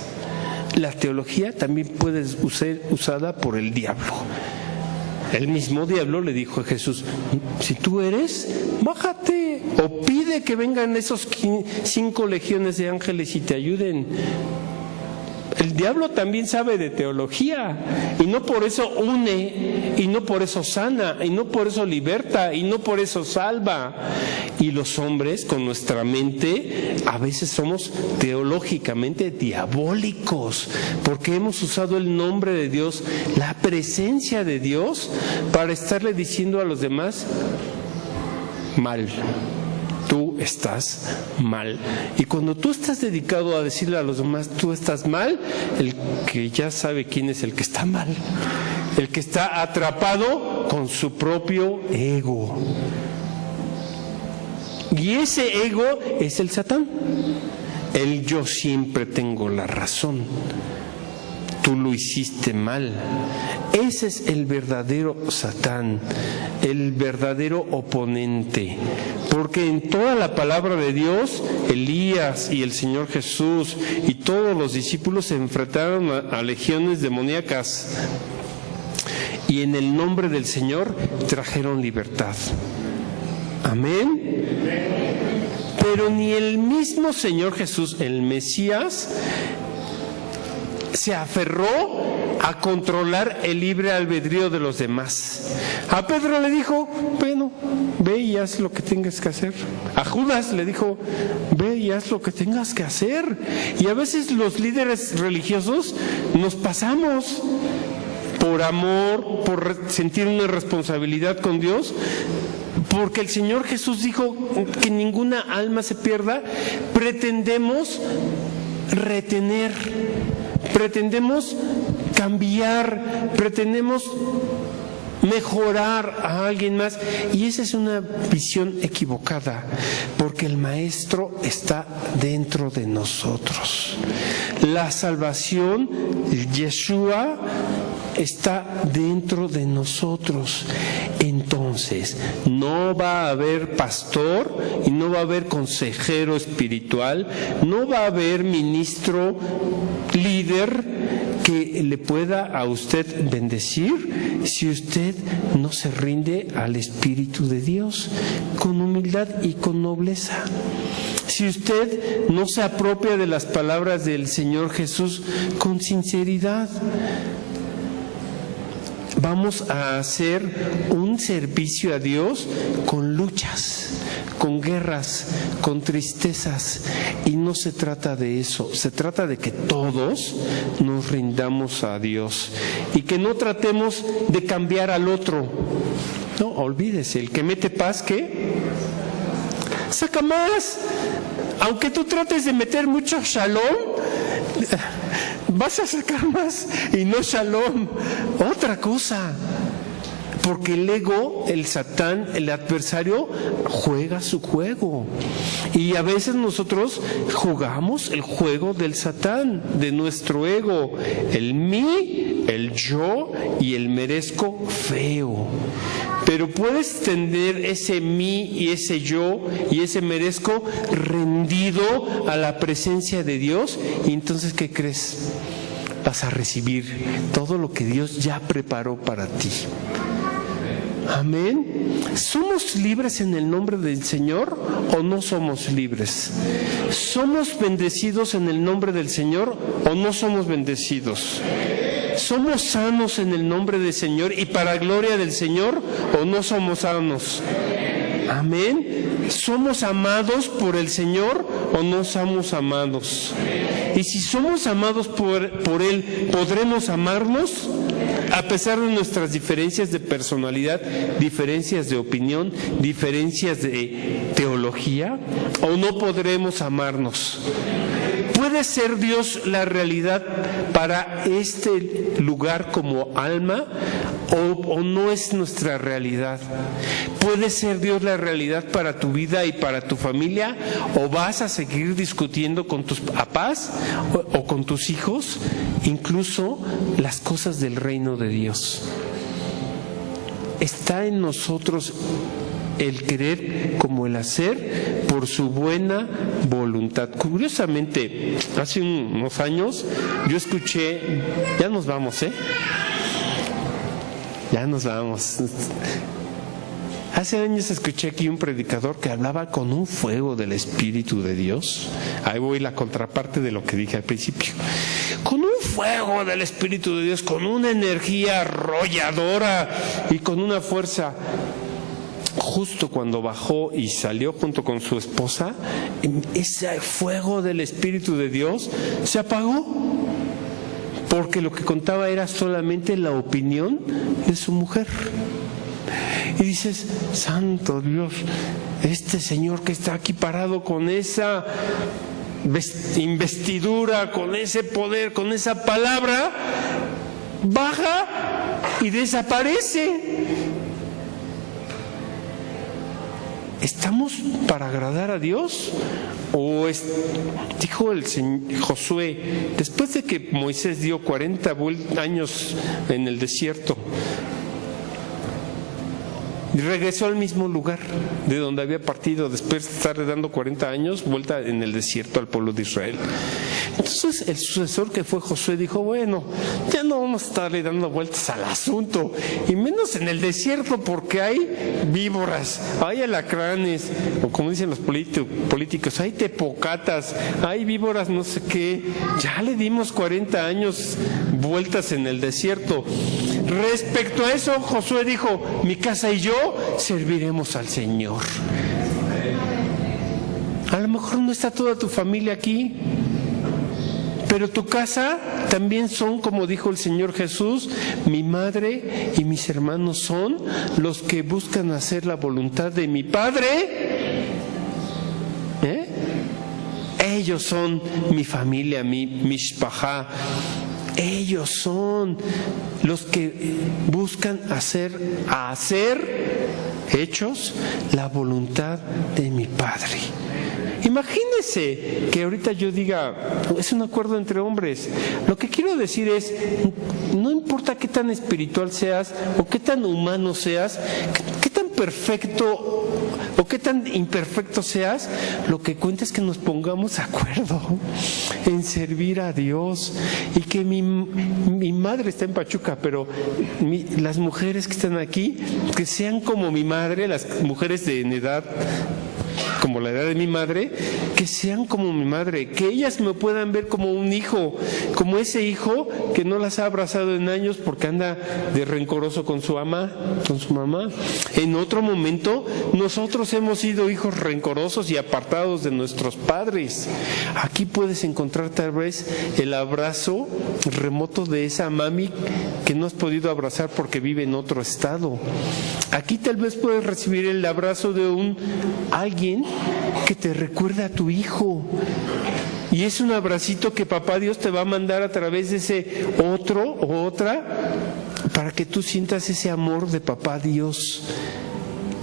La teología también puede ser usada por el diablo. El mismo diablo le dijo a Jesús, si tú eres, bájate o pide que vengan esos 5 legiones de ángeles y te ayuden. El diablo también sabe de teología y no por eso une, y no por eso sana, y no por eso liberta, y no por eso salva. Y los hombres con nuestra mente a veces somos teológicamente diabólicos porque hemos usado el nombre de Dios, la presencia de Dios, para estarle diciendo a los demás mal. Tú estás mal. Y cuando tú estás dedicado a decirle a los demás, tú estás mal, el que ya sabe quién es el que está mal, el que está atrapado con su propio ego. Y ese ego es el Satán. El yo siempre tengo la razón. Tú lo hiciste mal. Ese es el verdadero Satán, el verdadero oponente. Porque en toda la palabra de Dios, Elías y el Señor Jesús y todos los discípulos se enfrentaron a legiones demoníacas. Y en el nombre del Señor trajeron libertad. Amén. Pero ni el mismo Señor Jesús, el Mesías, se aferró a controlar el libre albedrío de los demás. A Pedro le dijo, bueno, ve y haz lo que tengas que hacer. A Judas le dijo, ve y haz lo que tengas que hacer. Y a veces los líderes religiosos nos pasamos por amor, por sentir una responsabilidad con Dios, porque el Señor Jesús dijo que ninguna alma se pierda, pretendemos retener, pretendemos cambiar, pretendemos mejorar a alguien más, y esa es una visión equivocada, porque el Maestro está dentro de nosotros. La salvación, Yeshua, está dentro de nosotros. Entonces, no va a haber pastor y no va a haber consejero espiritual, no va a haber ministro, líder que le pueda a usted bendecir si usted no se rinde al Espíritu de Dios con humildad y con nobleza. Si usted no se apropia de las palabras del Señor Jesús con sinceridad. Vamos a hacer un servicio a Dios con luchas, con guerras, con tristezas, y no se trata de eso, se trata de que todos nos rindamos a Dios y que no tratemos de cambiar al otro, No, olvídese, el que mete paz, ¿qué? Saca más. Aunque tú trates de meter mucho shalom, vas a sacar más y no shalom, otra cosa. Porque el ego, el Satán, el adversario, juega su juego. Y a veces nosotros jugamos el juego del Satán, de nuestro ego. El mí, el yo y el merezco feo. Pero puedes tener ese mí y ese yo y ese merezco rendido a la presencia de Dios. Y entonces, ¿qué crees? Vas a recibir todo lo que Dios ya preparó para ti. Amén. ¿Somos libres en el nombre del Señor o no somos libres? ¿Somos bendecidos en el nombre del Señor o no somos bendecidos? ¿Somos sanos en el nombre del Señor y para gloria del Señor o no somos sanos? Amén. ¿Somos amados por el Señor o no somos amados? Y si somos amados por Él, ¿podremos amarnos? A pesar de nuestras diferencias de personalidad, diferencias de opinión, diferencias de teología, ¿o no podremos amarnos? ¿Puede ser Dios la realidad para este lugar como alma o no es nuestra realidad? ¿Puede ser Dios la realidad para tu vida y para tu familia o vas a seguir discutiendo con tus papás o con tus hijos incluso las cosas del reino de Dios? Está en nosotros el querer como el hacer por su buena voluntad. Curiosamente, hace unos años yo escuché, ya nos vamos, ya nos vamos. Hace años escuché aquí un predicador que hablaba con un fuego del Espíritu de Dios. Ahí voy la contraparte de lo que dije al principio. Con un fuego del Espíritu de Dios, con una energía arrolladora y con una fuerza. Justo cuando bajó y salió junto con su esposa, ese fuego del Espíritu de Dios se apagó, porque lo que contaba era solamente la opinión de su mujer. Y dices, santo Dios, este señor que está aquí parado con esa investidura, con ese poder, con esa palabra, baja y desaparece. ¿Estamos para agradar a Dios? ¿O dijo el señor Josué, después de que Moisés dio 40 años en el desierto, y regresó al mismo lugar de donde había partido después de estarle dando 40 años, vuelta en el desierto al pueblo de Israel? Entonces el sucesor que fue Josué dijo, bueno, ya no vamos a estarle dando vueltas al asunto, y menos en el desierto, porque hay víboras, hay alacranes, o como dicen los políticos, hay tepocatas, hay víboras no sé qué. Ya le dimos 40 años vueltas en el desierto. Respecto a eso, Josué dijo, mi casa y yo serviremos al Señor. A lo mejor no está toda tu familia aquí, pero tu casa también son, como dijo el Señor Jesús, mi madre y mis hermanos son los que buscan hacer la voluntad de mi Padre. Ellos son mi familia, mi mishpajá. Ellos son los que buscan hacer hechos la voluntad de mi Padre. Imagínese que ahorita yo diga, es un acuerdo entre hombres. Lo que quiero decir es, no importa qué tan espiritual seas o qué tan humano seas, qué tan perfecto o qué tan imperfecto seas, lo que cuenta es que nos pongamos de acuerdo en servir a Dios. Y que mi madre está en Pachuca, pero las mujeres que están aquí, que sean como mi madre, las mujeres de en edad, como la edad de mi madre, que sean como mi madre, que ellas me puedan ver como un hijo, como ese hijo que no las ha abrazado en años porque anda de rencoroso con su mamá. En otro momento, nosotros hemos sido hijos rencorosos y apartados de nuestros padres. Aquí puedes encontrar tal vez el abrazo remoto de esa mami que no has podido abrazar porque vive en otro estado. Aquí tal vez puedes recibir el abrazo de alguien que te recuerda a tu hijo. Y es un abracito que papá Dios te va a mandar a través de ese otro o otra para que tú sientas ese amor de papá Dios.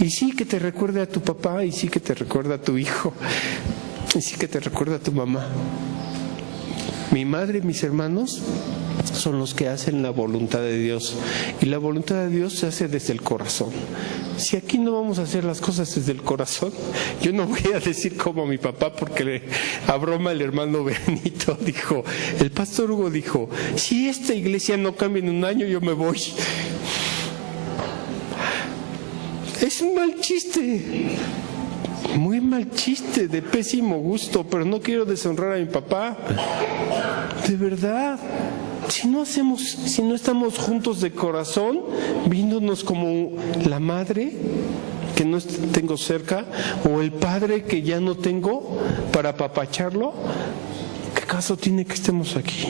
Y sí que te recuerde a tu papá, y sí que te recuerda a tu hijo, y sí que te recuerda a tu mamá. Mi madre y mis hermanos son los que hacen la voluntad de Dios. Y la voluntad de Dios se hace desde el corazón. Si aquí no vamos a hacer las cosas desde el corazón, yo no voy a decir como mi papá, porque a broma el hermano Benito dijo, el pastor Hugo dijo, si esta iglesia no cambia en un año, yo me voy. Es un mal chiste. Muy mal chiste, de pésimo gusto, pero no quiero deshonrar a mi papá. De verdad, si no estamos juntos de corazón, viéndonos como la madre que no tengo cerca, o el padre que ya no tengo para apapacharlo, ¿qué caso tiene que estemos aquí?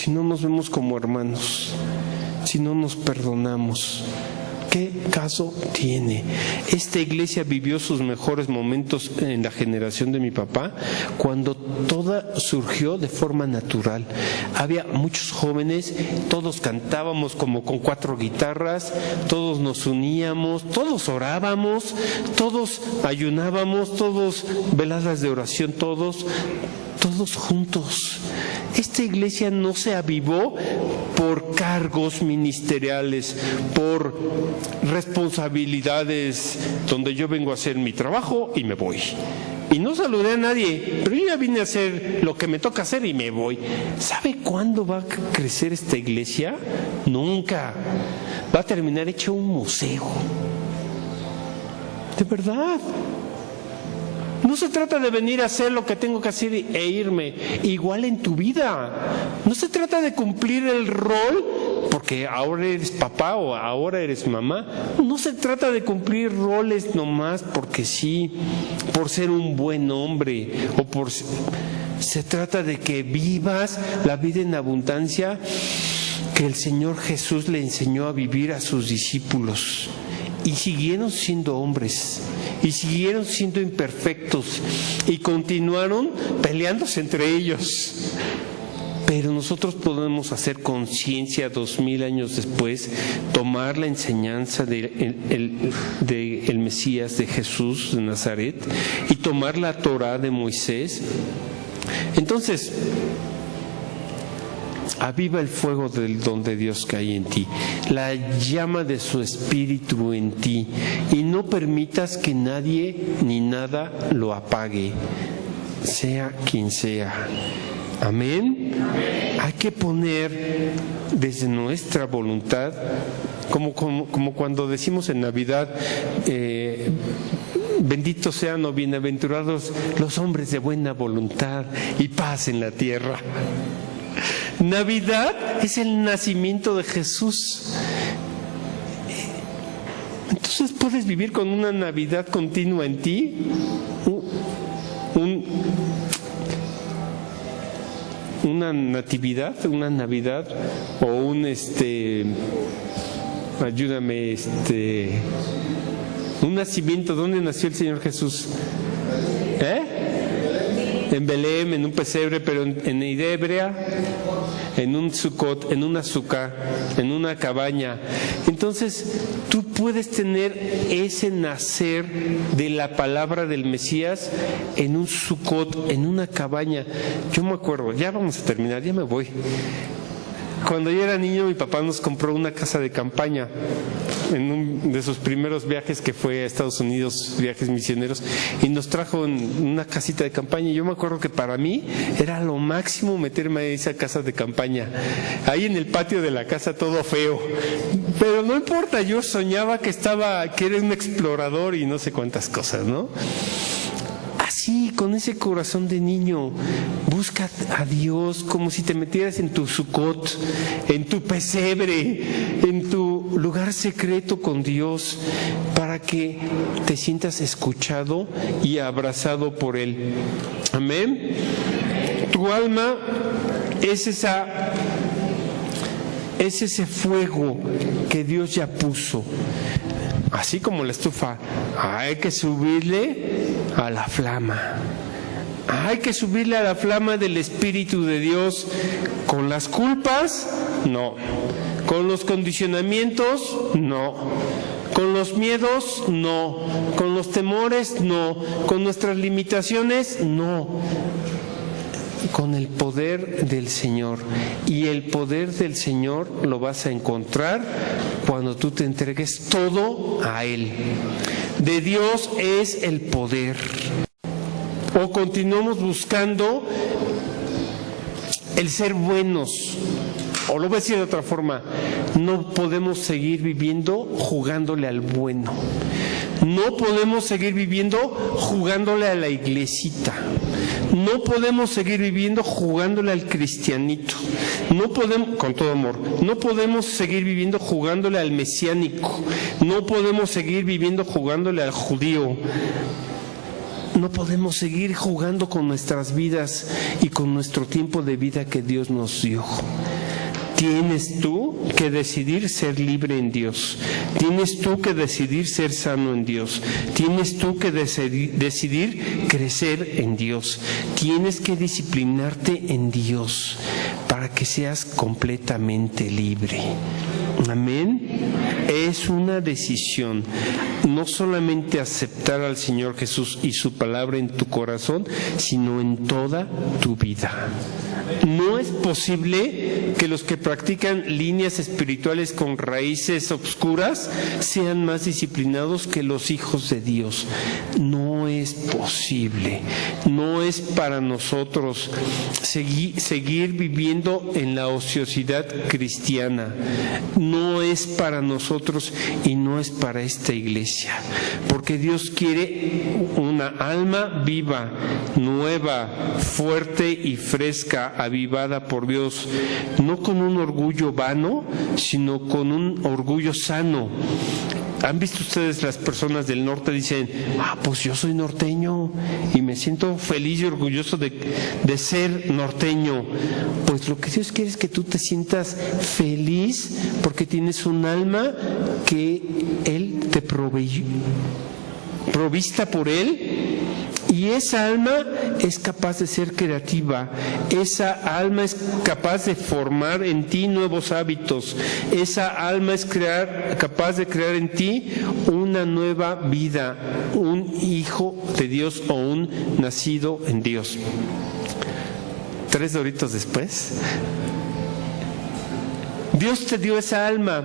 Si no nos vemos como hermanos, si no nos perdonamos, ¿qué caso tiene? Esta iglesia vivió sus mejores momentos en la generación de mi papá, cuando toda surgió de forma natural. Había muchos jóvenes, todos cantábamos como con 4 guitarras, todos nos uníamos, todos orábamos, todos ayunábamos, todos veladas de oración, todos juntos. Esta iglesia no se avivó por cargos ministeriales, por responsabilidades donde yo vengo a hacer mi trabajo y me voy. Y no saludé a nadie, pero yo ya vine a hacer lo que me toca hacer y me voy. ¿Sabe cuándo va a crecer esta iglesia? Nunca. Va a terminar hecho un museo. De verdad. No se trata de venir a hacer lo que tengo que hacer e irme. Igual en tu vida. No se trata de cumplir el rol porque ahora eres papá o ahora eres mamá. No se trata de cumplir roles nomás porque sí, por ser un buen hombre o se trata de que vivas la vida en abundancia que el Señor Jesús le enseñó a vivir a sus discípulos. Y siguieron siendo hombres, y siguieron siendo imperfectos, y continuaron peleándose entre ellos. Pero nosotros podemos hacer conciencia 2000 años después, tomar la enseñanza del Mesías, de Jesús de Nazaret, y tomar la Torá de Moisés. Entonces, aviva el fuego del don de Dios que hay en ti, la llama de su espíritu en ti, y no permitas que nadie ni nada lo apague, sea quien sea. Amén. Hay que poner desde nuestra voluntad, como cuando decimos en Navidad, benditos sean o bienaventurados los hombres de buena voluntad y paz en la tierra. Navidad es el nacimiento de Jesús. Entonces puedes vivir con una Navidad continua en ti, una natividad, una Navidad o ayúdame, un nacimiento. ¿Dónde nació el Señor Jesús? En Belén, en un pesebre, pero en Idebrea, en un sucot, en un azúcar, en una cabaña. Entonces, tú puedes tener ese nacer de la palabra del Mesías en un sucot, en una cabaña. Yo me acuerdo, ya vamos a terminar, ya me voy. Cuando yo era niño, mi papá nos compró una casa de campaña. en un de sus primeros viajes que fue a Estados Unidos, viajes misioneros, y nos trajo en una casita de campaña. Yo me acuerdo que para mí era lo máximo meterme a esa casa de campaña, ahí en el patio de la casa todo feo, pero no importa, yo soñaba que era un explorador y no sé cuántas cosas, ¿no? Así, con ese corazón de niño, busca a Dios como si te metieras en tu sucot, en tu pesebre, en tu lugar secreto con Dios, para que te sientas escuchado y abrazado por Él. Amén. Tu alma es ese fuego que Dios ya puso. Así como la estufa, hay que subirle a la flama. Hay que subirle a la flama del Espíritu de Dios. ¿Con las culpas? No. ¿Con los condicionamientos? No. ¿Con los miedos? No. ¿Con los temores? No. ¿Con nuestras limitaciones? No. Con el poder del Señor. Y el poder del Señor lo vas a encontrar cuando tú te entregues todo a Él. De Dios es el poder. O continuamos buscando el ser buenos. O lo voy a decir de otra forma, no podemos seguir viviendo jugándole al bueno. No podemos seguir viviendo jugándole a la iglesita. No podemos seguir viviendo jugándole al cristianito. No podemos, con todo amor, no podemos seguir viviendo jugándole al mesiánico. No podemos seguir viviendo jugándole al judío. No podemos seguir jugando con nuestras vidas y con nuestro tiempo de vida que Dios nos dio. Tienes tú que decidir ser libre en Dios. Tienes tú que decidir ser sano en Dios. Tienes tú que decidir crecer en Dios. Tienes que disciplinarte en Dios para que seas completamente libre. Amén. Es una decisión, no solamente aceptar al Señor Jesús y su palabra en tu corazón, sino en toda tu vida. No es posible que los que practican líneas espirituales con raíces obscuras sean más disciplinados que los hijos de Dios. No es posible. No es para nosotros seguir viviendo en la ociosidad cristiana. No es para nosotros y no es para esta iglesia. Porque Dios quiere una alma viva, nueva, fuerte y fresca, avivada por Dios, no con un orgullo vano, sino con un orgullo sano. ¿Han visto ustedes las personas del norte dicen, pues yo soy norteño y me siento feliz y orgulloso de ser norteño? Pues lo que Dios quiere es que tú te sientas feliz porque tienes un alma que Él te provista por Él. Y esa alma es capaz de ser creativa, esa alma es capaz de formar en ti nuevos hábitos, esa alma es capaz de crear en ti una nueva vida, un hijo de Dios o un nacido en Dios. 3 doritos después, Dios te dio esa alma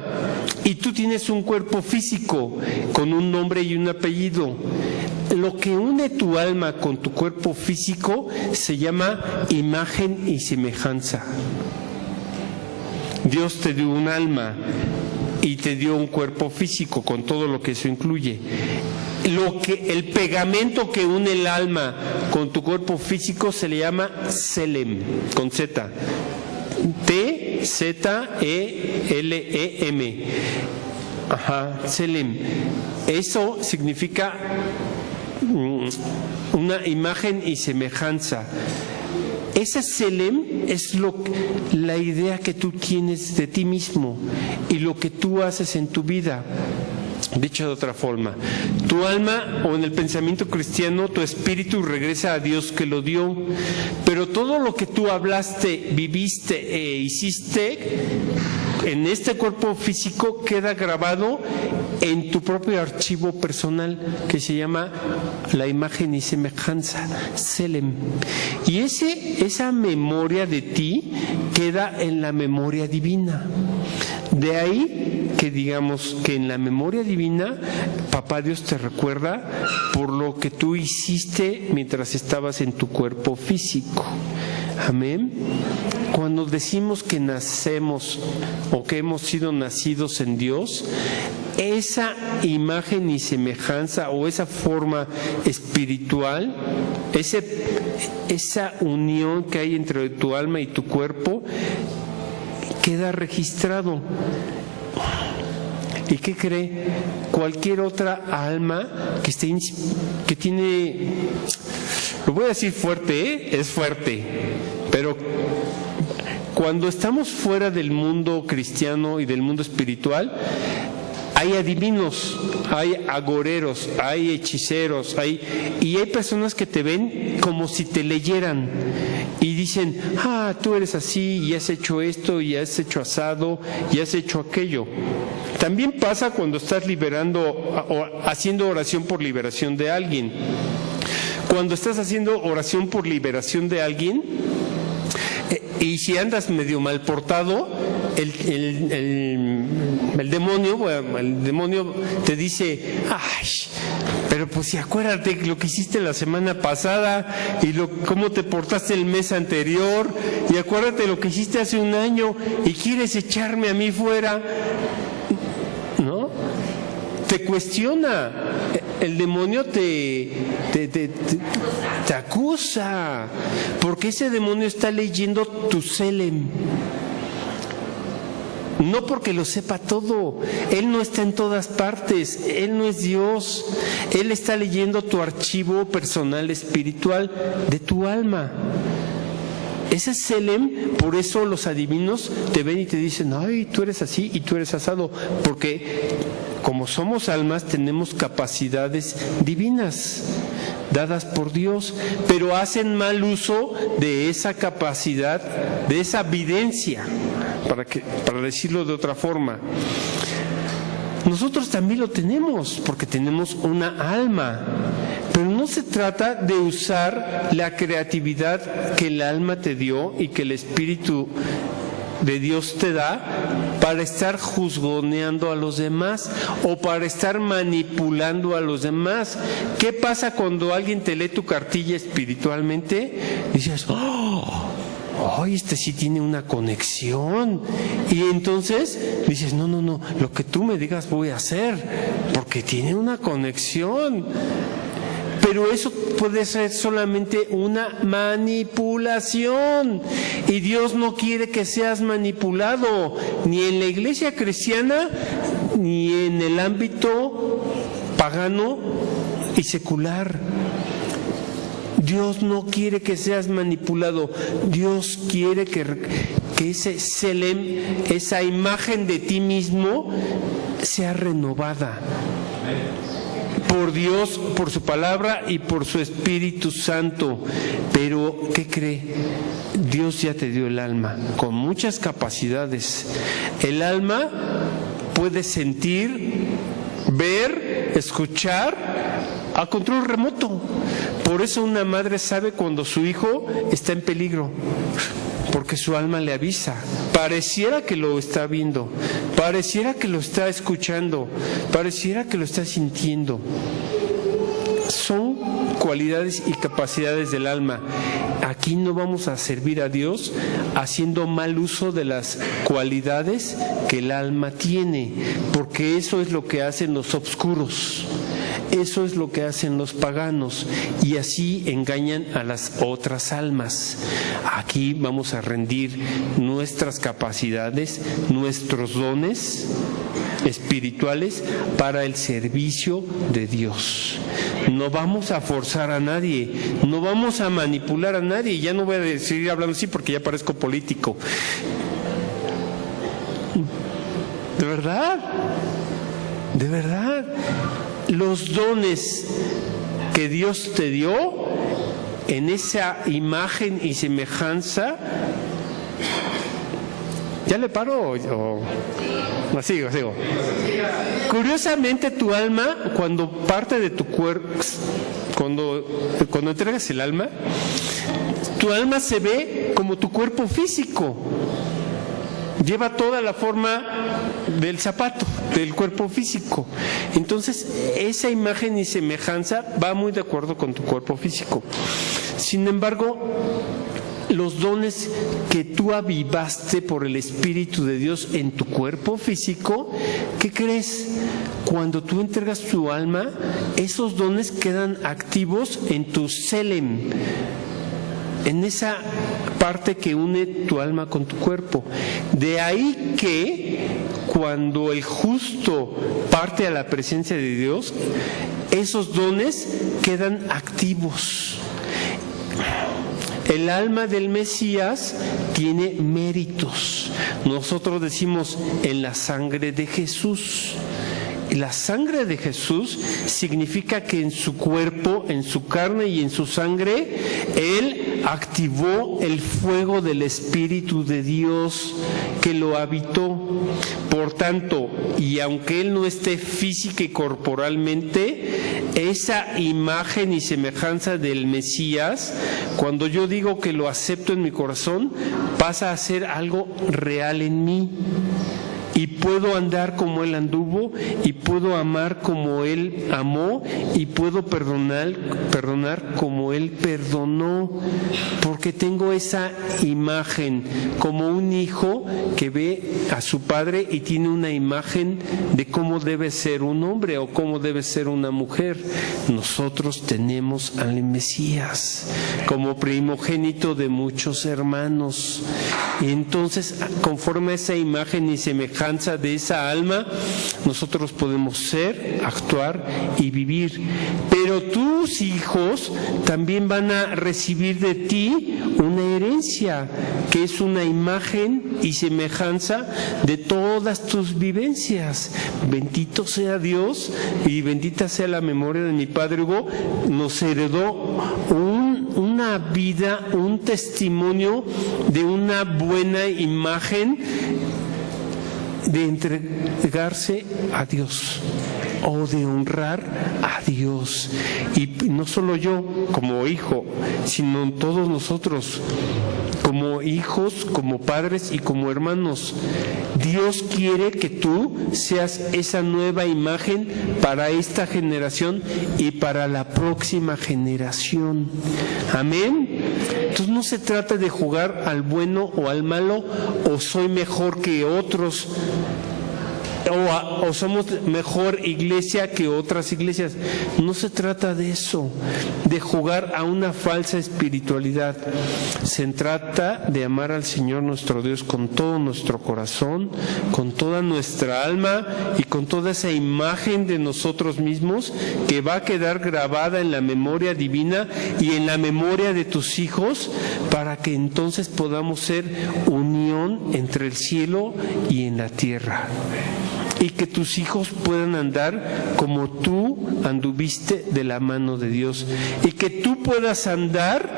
y tú tienes un cuerpo físico con un nombre y un apellido. Lo que une tu alma con tu cuerpo físico se llama imagen y semejanza. Dios te dio un alma y te dio un cuerpo físico con todo lo que eso incluye. El pegamento que une el alma con tu cuerpo físico se le llama Tselem, con Z. T-Z-E-L-E-M. Tselem. Eso significa una imagen y semejanza. Ese Tselem es la idea que tú tienes de ti mismo y lo que tú haces en tu vida. Dicho de otra forma, tu alma, o en el pensamiento cristiano, tu espíritu regresa a Dios que lo dio, pero todo lo que tú hablaste, viviste e hiciste en este cuerpo físico queda grabado en tu propio archivo personal que se llama la imagen y semejanza, Tselem. Y esa memoria de ti queda en la memoria divina. De ahí que digamos que en la memoria divina, Papá Dios te recuerda por lo que tú hiciste mientras estabas en tu cuerpo físico. Amén. Cuando decimos que nacemos o que hemos sido nacidos en Dios, esa imagen y semejanza o esa forma espiritual, esa unión que hay entre tu alma y tu cuerpo, queda registrado. ¿Y qué cree? Cualquier otra alma que tiene, lo voy a decir fuerte, es fuerte, pero cuando estamos fuera del mundo cristiano y del mundo espiritual, hay adivinos, hay agoreros, hay hechiceros, y hay personas que te ven como si te leyeran y dicen, tú eres así y has hecho esto y has hecho asado y has hecho aquello. También pasa cuando estás liberando o haciendo oración por liberación de alguien. Cuando estás haciendo oración por liberación de alguien, y si andas medio mal portado, el demonio te dice, pero pues si acuérdate lo que hiciste la semana pasada y cómo te portaste el mes anterior, y acuérdate lo que hiciste hace un año y quieres echarme a mí fuera, ¿no? Te cuestiona. El demonio te acusa, porque ese demonio está leyendo tu Selem. No porque lo sepa todo, Él no está en todas partes, Él no es Dios, Él está leyendo tu archivo personal espiritual de tu alma. Ese Selem, por eso los adivinos te ven y te dicen, tú eres así y tú eres asado, porque como somos almas tenemos capacidades divinas dadas por Dios, pero hacen mal uso de esa capacidad, de esa evidencia, para decirlo de otra forma. Nosotros también lo tenemos, porque tenemos una alma, pero no se trata de usar la creatividad que el alma te dio y que el Espíritu de Dios te da para estar juzgoneando a los demás o para estar manipulando a los demás. ¿Qué pasa cuando alguien te lee tu cartilla espiritualmente? Dices, este sí tiene una conexión. Y entonces dices, no, lo que tú me digas voy a hacer, porque tiene una conexión. Pero eso puede ser solamente una manipulación. Y Dios no quiere que seas manipulado, ni en la iglesia cristiana, ni en el ámbito pagano y secular. Dios no quiere que seas manipulado. Dios quiere que ese Selem, esa imagen de ti mismo, sea renovada por Dios, por su palabra y por su Espíritu Santo. Pero, ¿qué cree? Dios ya te dio el alma con muchas capacidades. El alma puede sentir, ver, escuchar a control remoto. Por eso una madre sabe cuando su hijo está en peligro, porque su alma le avisa. Pareciera que lo está viendo, pareciera que lo está escuchando, pareciera que lo está sintiendo. Son cualidades y capacidades del alma. Aquí no vamos a servir a Dios haciendo mal uso de las cualidades que el alma tiene, porque eso es lo que hacen los obscuros. Eso es lo que hacen los paganos y así engañan a las otras almas. Aquí vamos a rendir nuestras capacidades, nuestros dones espirituales para el servicio de Dios. No vamos a forzar a nadie, no vamos a manipular a nadie. Ya no voy a seguir hablando así porque ya parezco político. ¿De verdad? ¿De verdad? Los dones que Dios te dio en esa imagen y semejanza, ¿ya le paro o no? Sigo. Curiosamente tu alma, cuando parte de tu cuerpo, cuando entregas el alma, tu alma se ve como tu cuerpo físico. lleva toda la forma del zapato, del cuerpo físico. Entonces, esa imagen y semejanza va muy de acuerdo con tu cuerpo físico. Sin embargo, los dones que tú avivaste por el Espíritu de Dios en tu cuerpo físico, ¿qué crees? Cuando tú entregas tu alma, esos dones quedan activos en tu selem, en esa parte que une tu alma con tu cuerpo. De ahí que cuando el justo parte a la presencia de Dios, esos dones quedan activos. El alma del Mesías tiene méritos. Nosotros decimos en la sangre de Jesús. La sangre de Jesús significa que en su cuerpo, en su carne y en su sangre, Él activó el fuego del Espíritu de Dios que lo habitó. Por tanto, y aunque Él no esté física y corporalmente, esa imagen y semejanza del Mesías, cuando yo digo que lo acepto en mi corazón, pasa a ser algo real en mí. Y puedo andar como Él anduvo, y puedo amar como Él amó, y puedo perdonar como Él perdonó, porque tengo esa imagen como un hijo que ve a su padre y tiene una imagen de cómo debe ser un hombre o cómo debe ser una mujer. Nosotros tenemos al Mesías como primogénito de muchos hermanos, y entonces conforme a esa imagen y semejanza de esa alma, nosotros podemos ser, actuar y vivir. Pero tus hijos también van a recibir de ti una herencia, que es una imagen y semejanza de todas tus vivencias. Bendito sea Dios y bendita sea la memoria de mi padre Hugo. Nos heredó una vida, un testimonio de una buena imagen de entregarse a Dios o de honrar a Dios. Y no solo yo como hijo, sino todos nosotros como hijos, como padres y como hermanos. Dios quiere que tú seas esa nueva imagen para esta generación y para la próxima generación. Amén. Entonces no se trata de jugar al bueno o al malo, o soy mejor que otros, o somos mejor iglesia que otras iglesias. No se trata de eso, de jugar a una falsa espiritualidad. Se trata de amar al Señor nuestro Dios con todo nuestro corazón, con toda nuestra alma y con toda esa imagen de nosotros mismos que va a quedar grabada en la memoria divina y en la memoria de tus hijos, para que entonces podamos ser unión entre el cielo y en la tierra. Y que tus hijos puedan andar como tú anduviste de la mano de Dios. Y que tú puedas andar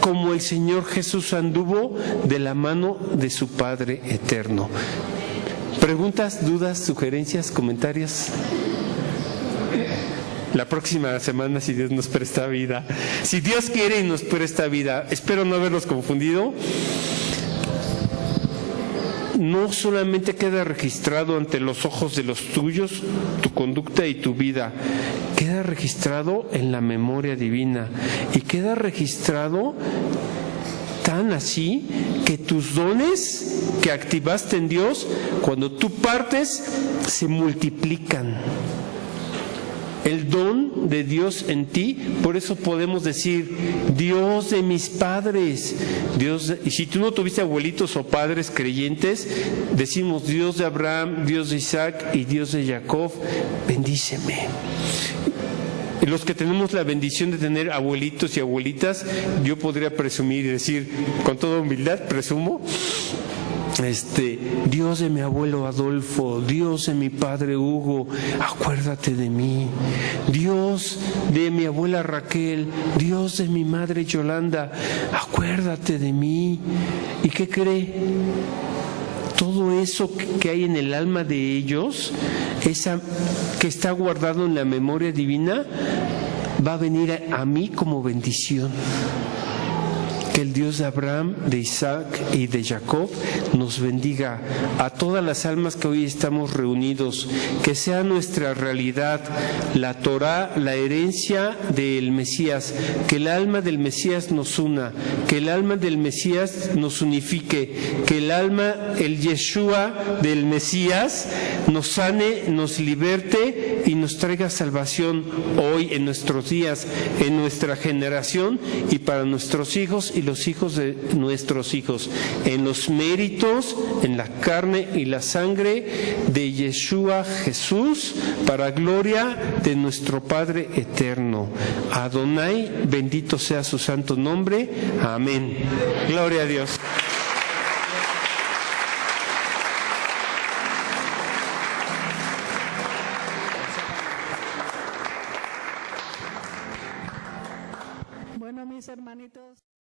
como el Señor Jesús anduvo de la mano de su Padre eterno. ¿Preguntas, dudas, sugerencias, comentarios? La próxima semana, si Dios nos presta vida. Si Dios quiere y nos presta vida. Espero no haberlos confundido. No solamente queda registrado ante los ojos de los tuyos tu conducta y tu vida, queda registrado en la memoria divina y queda registrado tan así que tus dones que activaste en Dios, cuando tú partes, se multiplican. El don de Dios en ti, por eso podemos decir, Dios de mis padres, y si tú no tuviste abuelitos o padres creyentes, decimos Dios de Abraham, Dios de Isaac y Dios de Jacob, bendíceme. Y los que tenemos la bendición de tener abuelitos y abuelitas, yo podría presumir y decir, con toda humildad, presumo, Dios de mi abuelo Adolfo, Dios de mi padre Hugo, acuérdate de mí. Dios de mi abuela Raquel, Dios de mi madre Yolanda, acuérdate de mí. ¿Y qué cree? Todo eso que hay en el alma de ellos, esa que está guardado en la memoria divina, va a venir a mí como bendición. Que el Dios de Abraham, de Isaac y de Jacob nos bendiga a todas las almas que hoy estamos reunidos, que sea nuestra realidad la Torá, la herencia del Mesías, que el alma del Mesías nos una, que el alma del Mesías nos unifique, que el alma, el Yeshua del Mesías nos sane, nos liberte y nos traiga salvación hoy en nuestros días, en nuestra generación y para nuestros hijos y los hijos de nuestros hijos, en los méritos, en la carne y la sangre de Yeshua Jesús, para gloria de nuestro Padre eterno. Adonai, bendito sea su santo nombre. Amén. Gloria a Dios. Bueno, mis hermanitos.